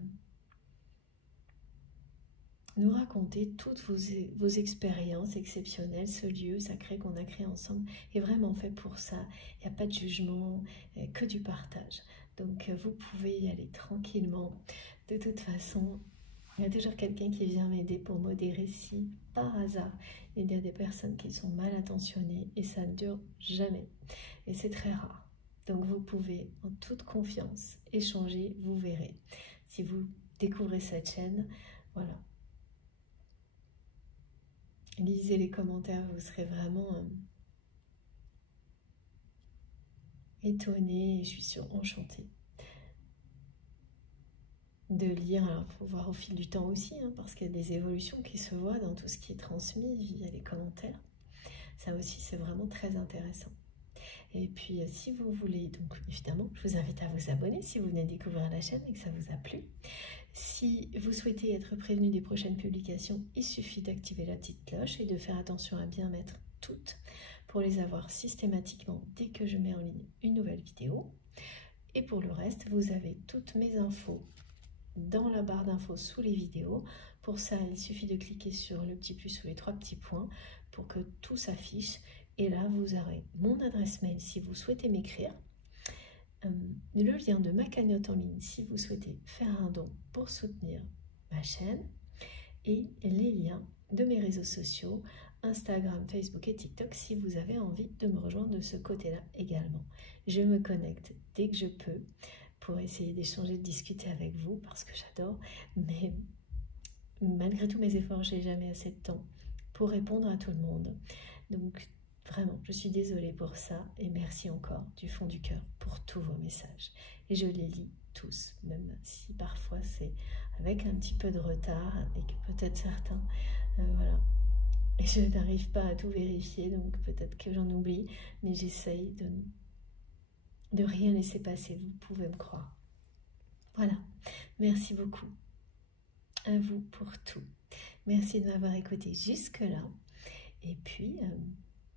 nous raconter toutes vos expériences exceptionnelles. Ce lieu sacré qu'on a créé ensemble est vraiment fait pour ça. Il n'y a pas de jugement, que du partage. Donc vous pouvez y aller tranquillement. De toute façon, il y a toujours quelqu'un qui vient m'aider pour modérer si, par hasard, il y a des personnes qui sont mal intentionnées et ça ne dure jamais. Et c'est très rare. Donc vous pouvez en toute confiance échanger, vous verrez. Si vous découvrez cette chaîne, voilà. Lisez les commentaires, vous serez vraiment étonné et je suis sûre enchantée de lire. Alors il faut voir au fil du temps aussi, hein, parce qu'il y a des évolutions qui se voient dans tout ce qui est transmis via les commentaires. Ça aussi c'est vraiment très intéressant. Et puis si vous voulez, donc évidemment je vous invite à vous abonner si vous venez de découvrir la chaîne et que ça vous a plu. Si vous souhaitez être prévenu des prochaines publications, il suffit d'activer la petite cloche et de faire attention à bien mettre toutes pour les avoir systématiquement dès que je mets en ligne une nouvelle vidéo. Et pour le reste, vous avez toutes mes infos dans la barre d'infos sous les vidéos. Pour ça, il suffit de cliquer sur le petit plus ou les 3 petits points pour que tout s'affiche. Et là, vous aurez mon adresse mail si vous souhaitez m'écrire, le lien de ma cagnotte en ligne si vous souhaitez faire un don pour soutenir ma chaîne, et les liens de mes réseaux sociaux, Instagram, Facebook et TikTok si vous avez envie de me rejoindre de ce côté-là également. Je me connecte dès que je peux pour essayer d'échanger, de discuter avec vous parce que j'adore, mais malgré tous mes efforts, j'ai jamais assez de temps pour répondre à tout le monde. Donc vraiment, je suis désolée pour ça et merci encore du fond du cœur pour tous vos messages. Et je les lis tous, même si parfois c'est avec un petit peu de retard et que peut-être certains, voilà. Et je n'arrive pas à tout vérifier, donc peut-être que j'en oublie, mais j'essaye de rien laisser passer, vous pouvez me croire. Voilà, merci beaucoup à vous pour tout. Merci de m'avoir écouté jusque-là. Et puis,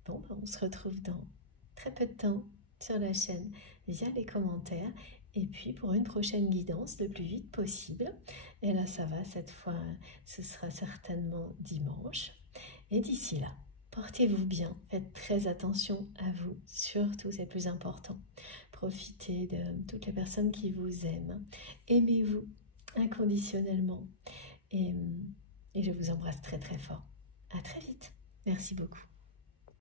bon, on se retrouve dans très peu de temps sur la chaîne via les commentaires. Et puis pour une prochaine guidance le plus vite possible. Et là, ça va, cette fois, ce sera certainement dimanche. Et d'ici là, portez-vous bien, faites très attention à vous, surtout c'est plus important. Profitez de toutes les personnes qui vous aiment. Aimez-vous inconditionnellement. Et je vous embrasse très très fort. À très vite. Merci beaucoup.